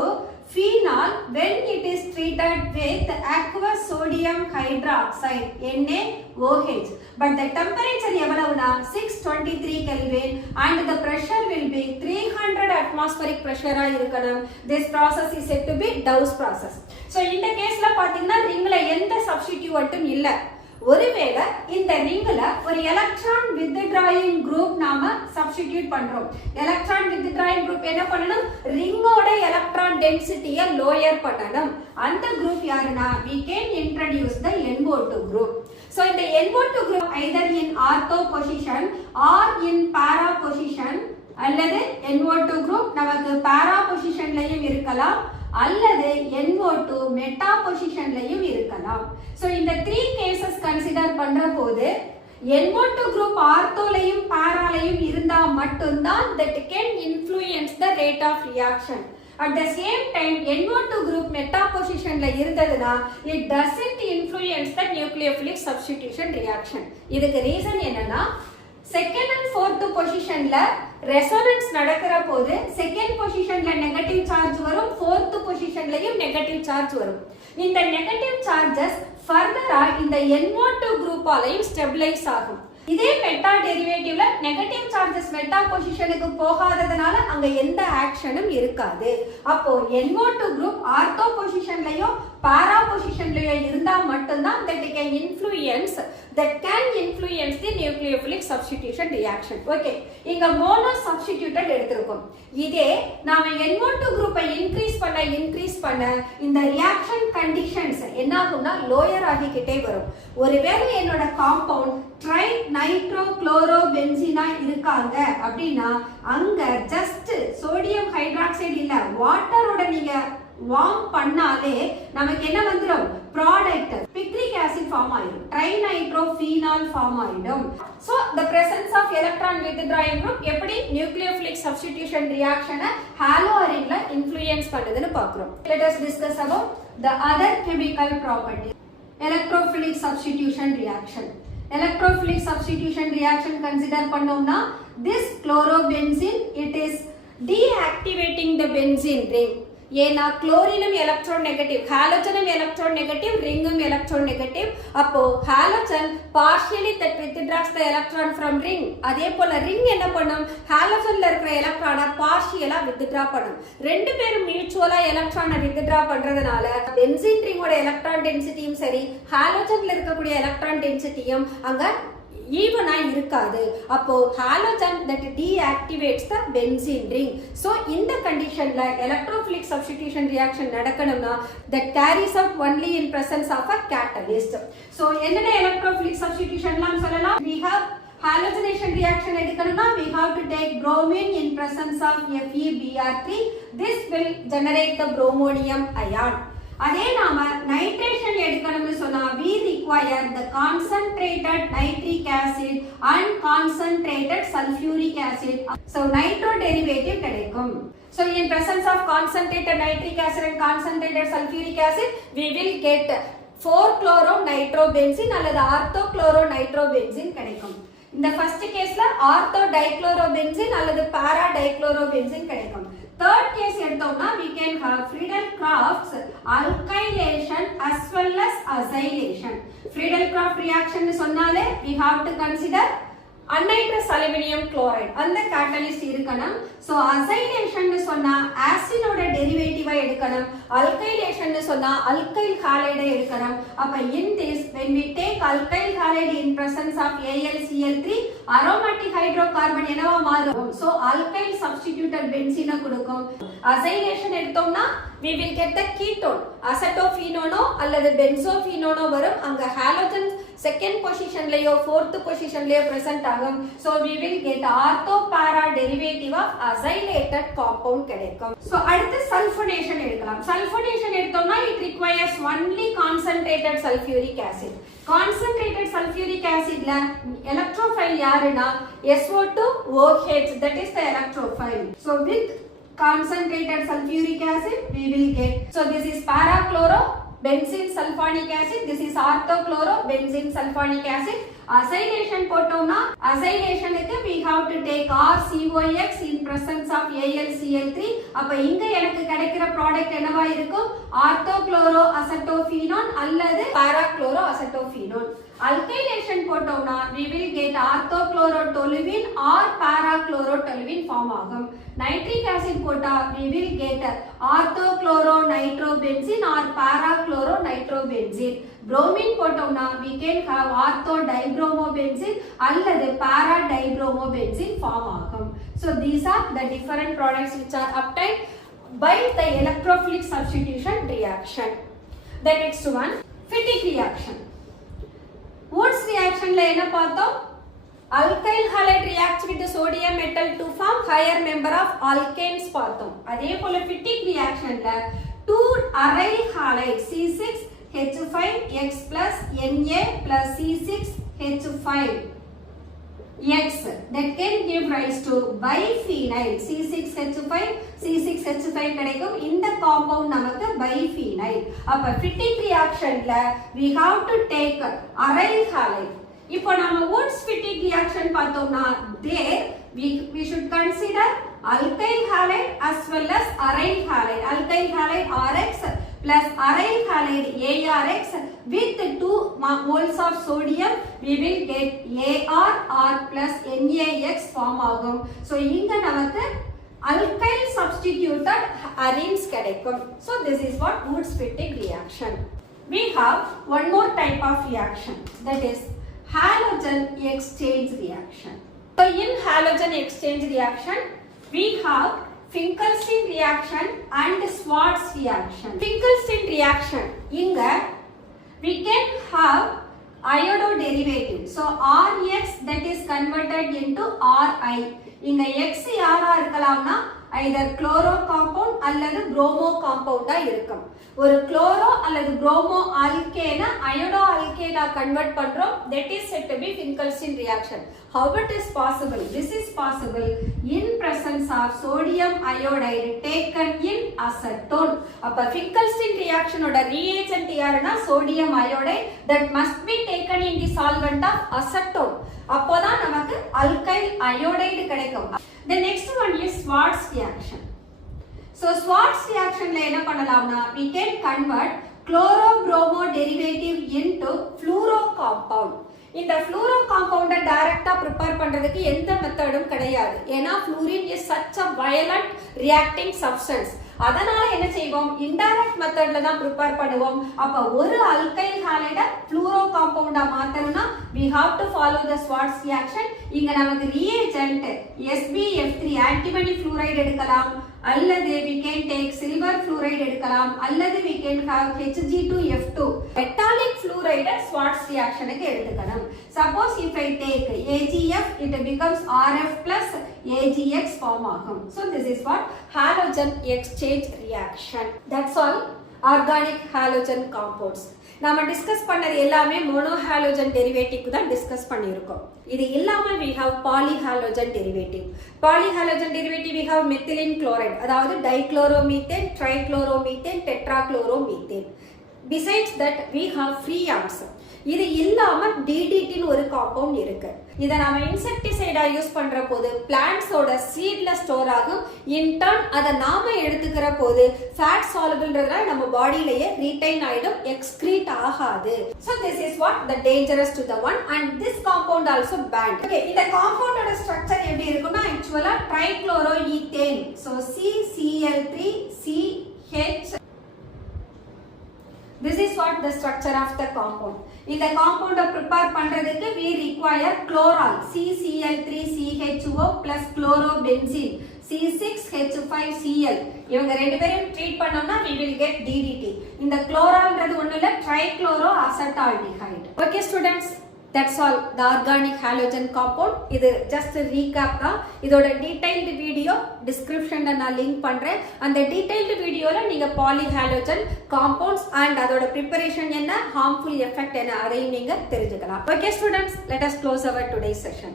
phenol when it is treated with aqueous sodium hydroxide NaOH. But the temperature எவ்வளவுனா 623 Kelvin and the pressure will be 300 atmospheric pressure ஆ இருக்கணும். This process is said to be Dawes process. So இந்த கேஸ்ல பாத்தீங்கன்னா ரிங்ல எந்த சப்ஸ்டிடியூட்டும் இல்ல. ஒருவேளை இந்த ரிங்ல ஒரு electron withdrawing group நாம சப்ஸ்டிடியூட் பண்றோம். எலக்ட்ரான் வித்ட்ராயிங் குரூப் என்ன பண்ணணும், ரிங்கோட எலக்ட்ரான் டென்சிட்டியை லோயர் பண்ணணும். அந்த குரூப் யாருன்னா we can introduce the NO2 group. So இந்த NO2 group either in ortho position or in para position அல்லது NO2 group நமக்கு para positionலயும் இருக்கலாம் அல்லது NO2 மெட்டா பொசிஷன்லயும் இருக்கலாம். சோ இந்த 3 கேसेस கன்சிடர் பண்ற போது NO2 குரூப் ஆர்த்தோலையும் பாராலையும் இருந்தா மட்டும் தான் that can influence the rate of reaction. At the same time NO2 group meta பொசிஷன்ல இருந்ததுனா it doesn't influence the nucleophilic substitution reaction. இதுக்கு ரீசன் என்னன்னா செகண்ட் அண்ட் ஃபோர்த் பொசிஷன்ல ரெசோனன்ஸ் நடக்கிற போது செகண்ட் பொசிஷன்ல நெகட்டிவ் சார்ஜ் வரும், ஃபோர்த் பொசிஷன்லயும் நெகட்டிவ் சார்ஜ் வரும். இந்த நெகட்டிவ் சார்ஜஸ் ஃபர்தரா இந்த NO2 குரூப்பாலையும் ஸ்டெபிலைஸ் ஆகும். இதே மெட்டா டெரிவேட்டிவ்ல நெகட்டிவ் சார்ஜஸ் மெட்டா பொசிஷனுக்கு போகாததனால அங்க எந்த ஆக்ஷனும் இருக்காது. அப்போ NO2 குரூப் ஆர்த்தோ பொசிஷன்லயோ பாரா பொசிஷன்லயோ இருந்தா மட்டும்தான் that can influence the nucleophilic substitution reaction. Okay, இங்க mono substituted எடுத்திருக்கோம். இதே நாம NO2 group increase பண்ண இந்த reaction conditions என்ன ஆகும்னா லோயர் ஆகிக்கிட்டே வரும். ஒருவேளை என்னோட காம்பவுண்ட் ட்ரை நைட்ரோகுளோரோபென்சீனா இருக்காங்க அப்படின்னா அங்க ஜஸ்ட் சோடியம் ஹைட்ராக்சைடு இல்ல வாட்டரோட நீங்க வார்ம் பண்ணாலே நமக்கு என்ன வந்துரும் ப்ராடக்ட் பிக்ரிக் ஆசிட் ஃபார்ம் ஆயிடும் ட்ரைநைட்ரோஃபீனால் ஃபார்ம் ஆயிடும் so the presence of electron withdrawing group எப்படி nucleophilic substitution reaction ஹாலோ அரேன்ல இன்ஃப்ளூயன்ஸ் பண்ணுதுன்னு பார்க்கிறோம். Let us discuss about the other chemical property. Electrophilic substitution reaction. Electrophilic substitution reaction consider பண்ணோம்னா this chlorobenzene it is deactivating the benzene ring. ஏனா குளோரினும் electron negative ஹாலோஜனும் electron negative ரிங்கும் electron negative அப்போ halogen partially that withdraws the electron from ring அதே போல ring என்ன பண்ணும் ஹாலோஜன்ல இருக்கிற எலக்ட்ரானை பார்ஷியலா withdraw பண்ணும் ரெண்டு பேரும் மியூச்சுவலா எலக்ட்ரானை withdraw பண்றதுனால பென்சீன் ரிங்கோட எலக்ட்ரான் டென்சிட்டியும் சரி ஹாலோஜன்ல இருக்கக்கூடிய எலக்ட்ரான் டென்சிட்டியும் அங்க ஈவனா இருக்காது அப்போ halogen that deactivates the benzene ring so இந்த கண்டிஷன்ல electrophilic substitution reaction நடக்கணும்னா that carries out only in presence of a catalyst so என்னென்ன electrophilic substitutionலாம் சொல்லலாம் we have halogenation reaction எடுக்கணும்னா we have to take bromine in presence of FeBr3 this will generate the bromonium ion அதே நாம nitration எடுக்கணும்னு சொன்னா we require the concentrated nitric acid and concentrated sulfuric acid so nitro derivative கிடைக்கும் so in presence of concentrated nitric acid and concentrated sulfuric acid we will get 4-chloro-nitrobenzene அல்லது ortho-chloro-nitrobenzene கிடைக்கும் இந்த first கேஸ்ல ortho-dichlorobenzene அல்லது para-dichlorobenzene கிடைக்கும் third case எடுத்தோம்னா we can have Friedel-Crafts alkylation as well as acylation Friedel-Crafts reaction சொன்னாலே we have to consider anhydrous aluminum chloride அந்த catalyst இருக்கணும் so acylation சொன்னா acid-ஓட derivative எடுக்கணும் alkylation சொன்னா alkyl halide எடுக்கணும் அப்ப in this when we take alkyl halide in presence of AlCl3 aromatic hydrocarbon என்னவா மாறும் so alkyl substituted benzene கொடுக்கும் acylation எடுத்தோம்னா we will get the ketone acetophenone அல்லது benzophenone வரும் அங்க halogen second positionலயோ fourth positionலயோ present ஆகும் so we will get ortho para derivative of acylated compound கிடைக்கும் so அடுத்து sulfonation எடுக்கலாம் sulfonation எடுத்தோம்னா it requires only concentrated sulfuric acid concentrated sulfuric acidல electrophile யாருன்னா SO2OH that is the electrophile so with concentrated sulfuric acid we will get so this is para chloro benzene sulfonic acid this is ortho chloro benzene sulfonic acid acylation போட்டோம்னா acylationக்கு we have to take RCOX in presence of AlCl3 அப்ப இங்க எனக்கு கிடைக்கிற product என்னவா இருக்கும் ortho chloro acetophenone அல்லது para chloro acetophenone alkylation போட்டோம்னா we will get ortho chloro toluene or para chloro toluene form ஆகும் nitric acid போட்டா we will get ortho chloro nitrobenzene or para chloro nitrobenzene bromine போட்டோம்னா we can have ortho dibromobenzene அல்லது para dibromobenzene form ஆகும் so these are the different products which are obtained by the electrophilic substitution reaction the next one Fittich reaction Woods reaction la enna paathom alkyl halide reacts with the sodium metal to form higher number of alkanes paathom adhe pola Fittich reaction la 2 aryl halide C6H5X plus Na plus C6H5 X that can give rise to biphenyl C6H5 கிடைக்கும் இந்த compound நமக்கு biphenyl அப்ப Fittich reactionல we have to take aryl halide இப்போ நாம Woods Fittich reaction பார்த்தோம்னா there we should consider alkyl halide as well as aryl halide alkyl halide RX plus aryl halide ARX with 2 moles of sodium we will get AR plus NaX form ஆகும் so இங்க நமக்கு alkyl substituted arenes கிடைக்கும் so this is what Woods Fittich reaction we have one more type of reaction, that is halogen exchange reaction. So in halogen exchange reaction, we have Finkelstein reaction and Schwarz reaction. Finkelstein reaction, inga we can have iodo derivative. So Rx that is converted into Ri. Inga X யாரா இருக்கலாம்னா either chloro compound அல்லது bromo compound இருக்கும். ஒரு chloro அல்லது bromo alkane iodo alkane convert பண்றோம், that is said to be Finkelstein reaction. How it is possible? This is possible in presence of sodium iodide taken in acetone. அப்ப Finkelstein reaction ஓட reagent யாருன்னா sodium iodide that must be taken in the solvent of acetone. அப்போதான் நமக்கு alkyl iodide கிடைக்கும். The next one is Schwarz reaction. So Schwarz reaction ல என்ன பண்ணலாம்னா we can convert chloro bromo derivative into fluoro compound. இந்த fluoro compound டைரக்டா prepare பண்றதுக்கு எந்த மெத்தடும் கிடையாது. ஏனா fluorine is such a violent reacting substance. அதனால என்ன செய்வோம், இன்டைரக்ட் மெத்தட்ல தான் prepare பண்ணுவோம். அப்ப ஒரு alkyl halide fluoro compound மாத்தணும்னா we have to follow the Schwarz reaction. இங்க நமக்கு reagent SbF3 antimony fluoride எடுக்கலாம், அல்லது we can take silver fluoride எடுக்கலாம், அல்லது we can have Hg2F2 metallic fluoride Schwarz reaction க்கு எடுத்துக்கணும். Suppose if I take AgF, it becomes Rf plus AgX form ஆகும். So this is what halogen exchange reaction. That's all organic halogen compounds. நாம discuss பண்ணது எல்லாமே மோனோஹாலோஜன் derivative தான் discuss பண்ணியிருக்கோம். இது இல்லாம we have polyhalogen derivative. Polyhalogen derivative we have methylene chloride, அதாவது dichloromethane, trichloromethane, tetrachloromethane. Besides that we have freons. இது இல்லாம DDT ன்னு ஒரு காம்பவுண்ட் இருக்கு. இத நாம இன்செக்டிசைடா யூஸ் பண்ற போது பிளான்ட்ஸோட சீட்ல ஸ்டோர் ஆகும். இன் டர்ன் அத நாம எடுத்துக்கிற போது ஃபேட் சாலுபிள்ன்றதால நம்ம பாடியிலேயே ரீடைன் ஆயிடும், எக்ஸ்கிரீட் ஆகாது. So this is what the dangerous to the one and this compound also banned. Okay, இந்த காம்பவுண்டோட ஸ்ட்ரக்சர் எப்படி இருக்கும்னா ஆக்சுவலா ட்ரைக்ளோரோஈத்தேன். So CCl3CH. This is what the structure of the compound. இந்த compound prepare பண்றதுக்கு we require chloral CCl3CHO plus chlorobenzene C6H5Cl. இவங்க ரெண்டு பேரையும் treat பண்ணோம்னா we will get DDT. இந்த chloralன்றது ஒண்ணும் இல்ல, trichloroacetaldehyde. Okay students, that's all the organic halogen compound. இது just a recap தான். இதோட detailed video description நான் லிங்க் பண்றேன். அந்த detailed videoல நீங்க polyhalogen compounds and அதோட preparation என்ன, harmful effect என்ன அதையும் நீங்க தெரிஞ்சுக்கலாம். Okay students, let us close our today's session.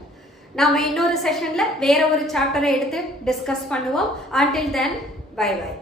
நாம இன்னொரு செஷன்ல வேற ஒரு சாப்டரை எடுத்து டிஸ்கஸ் பண்ணுவோம். Until then, bye bye.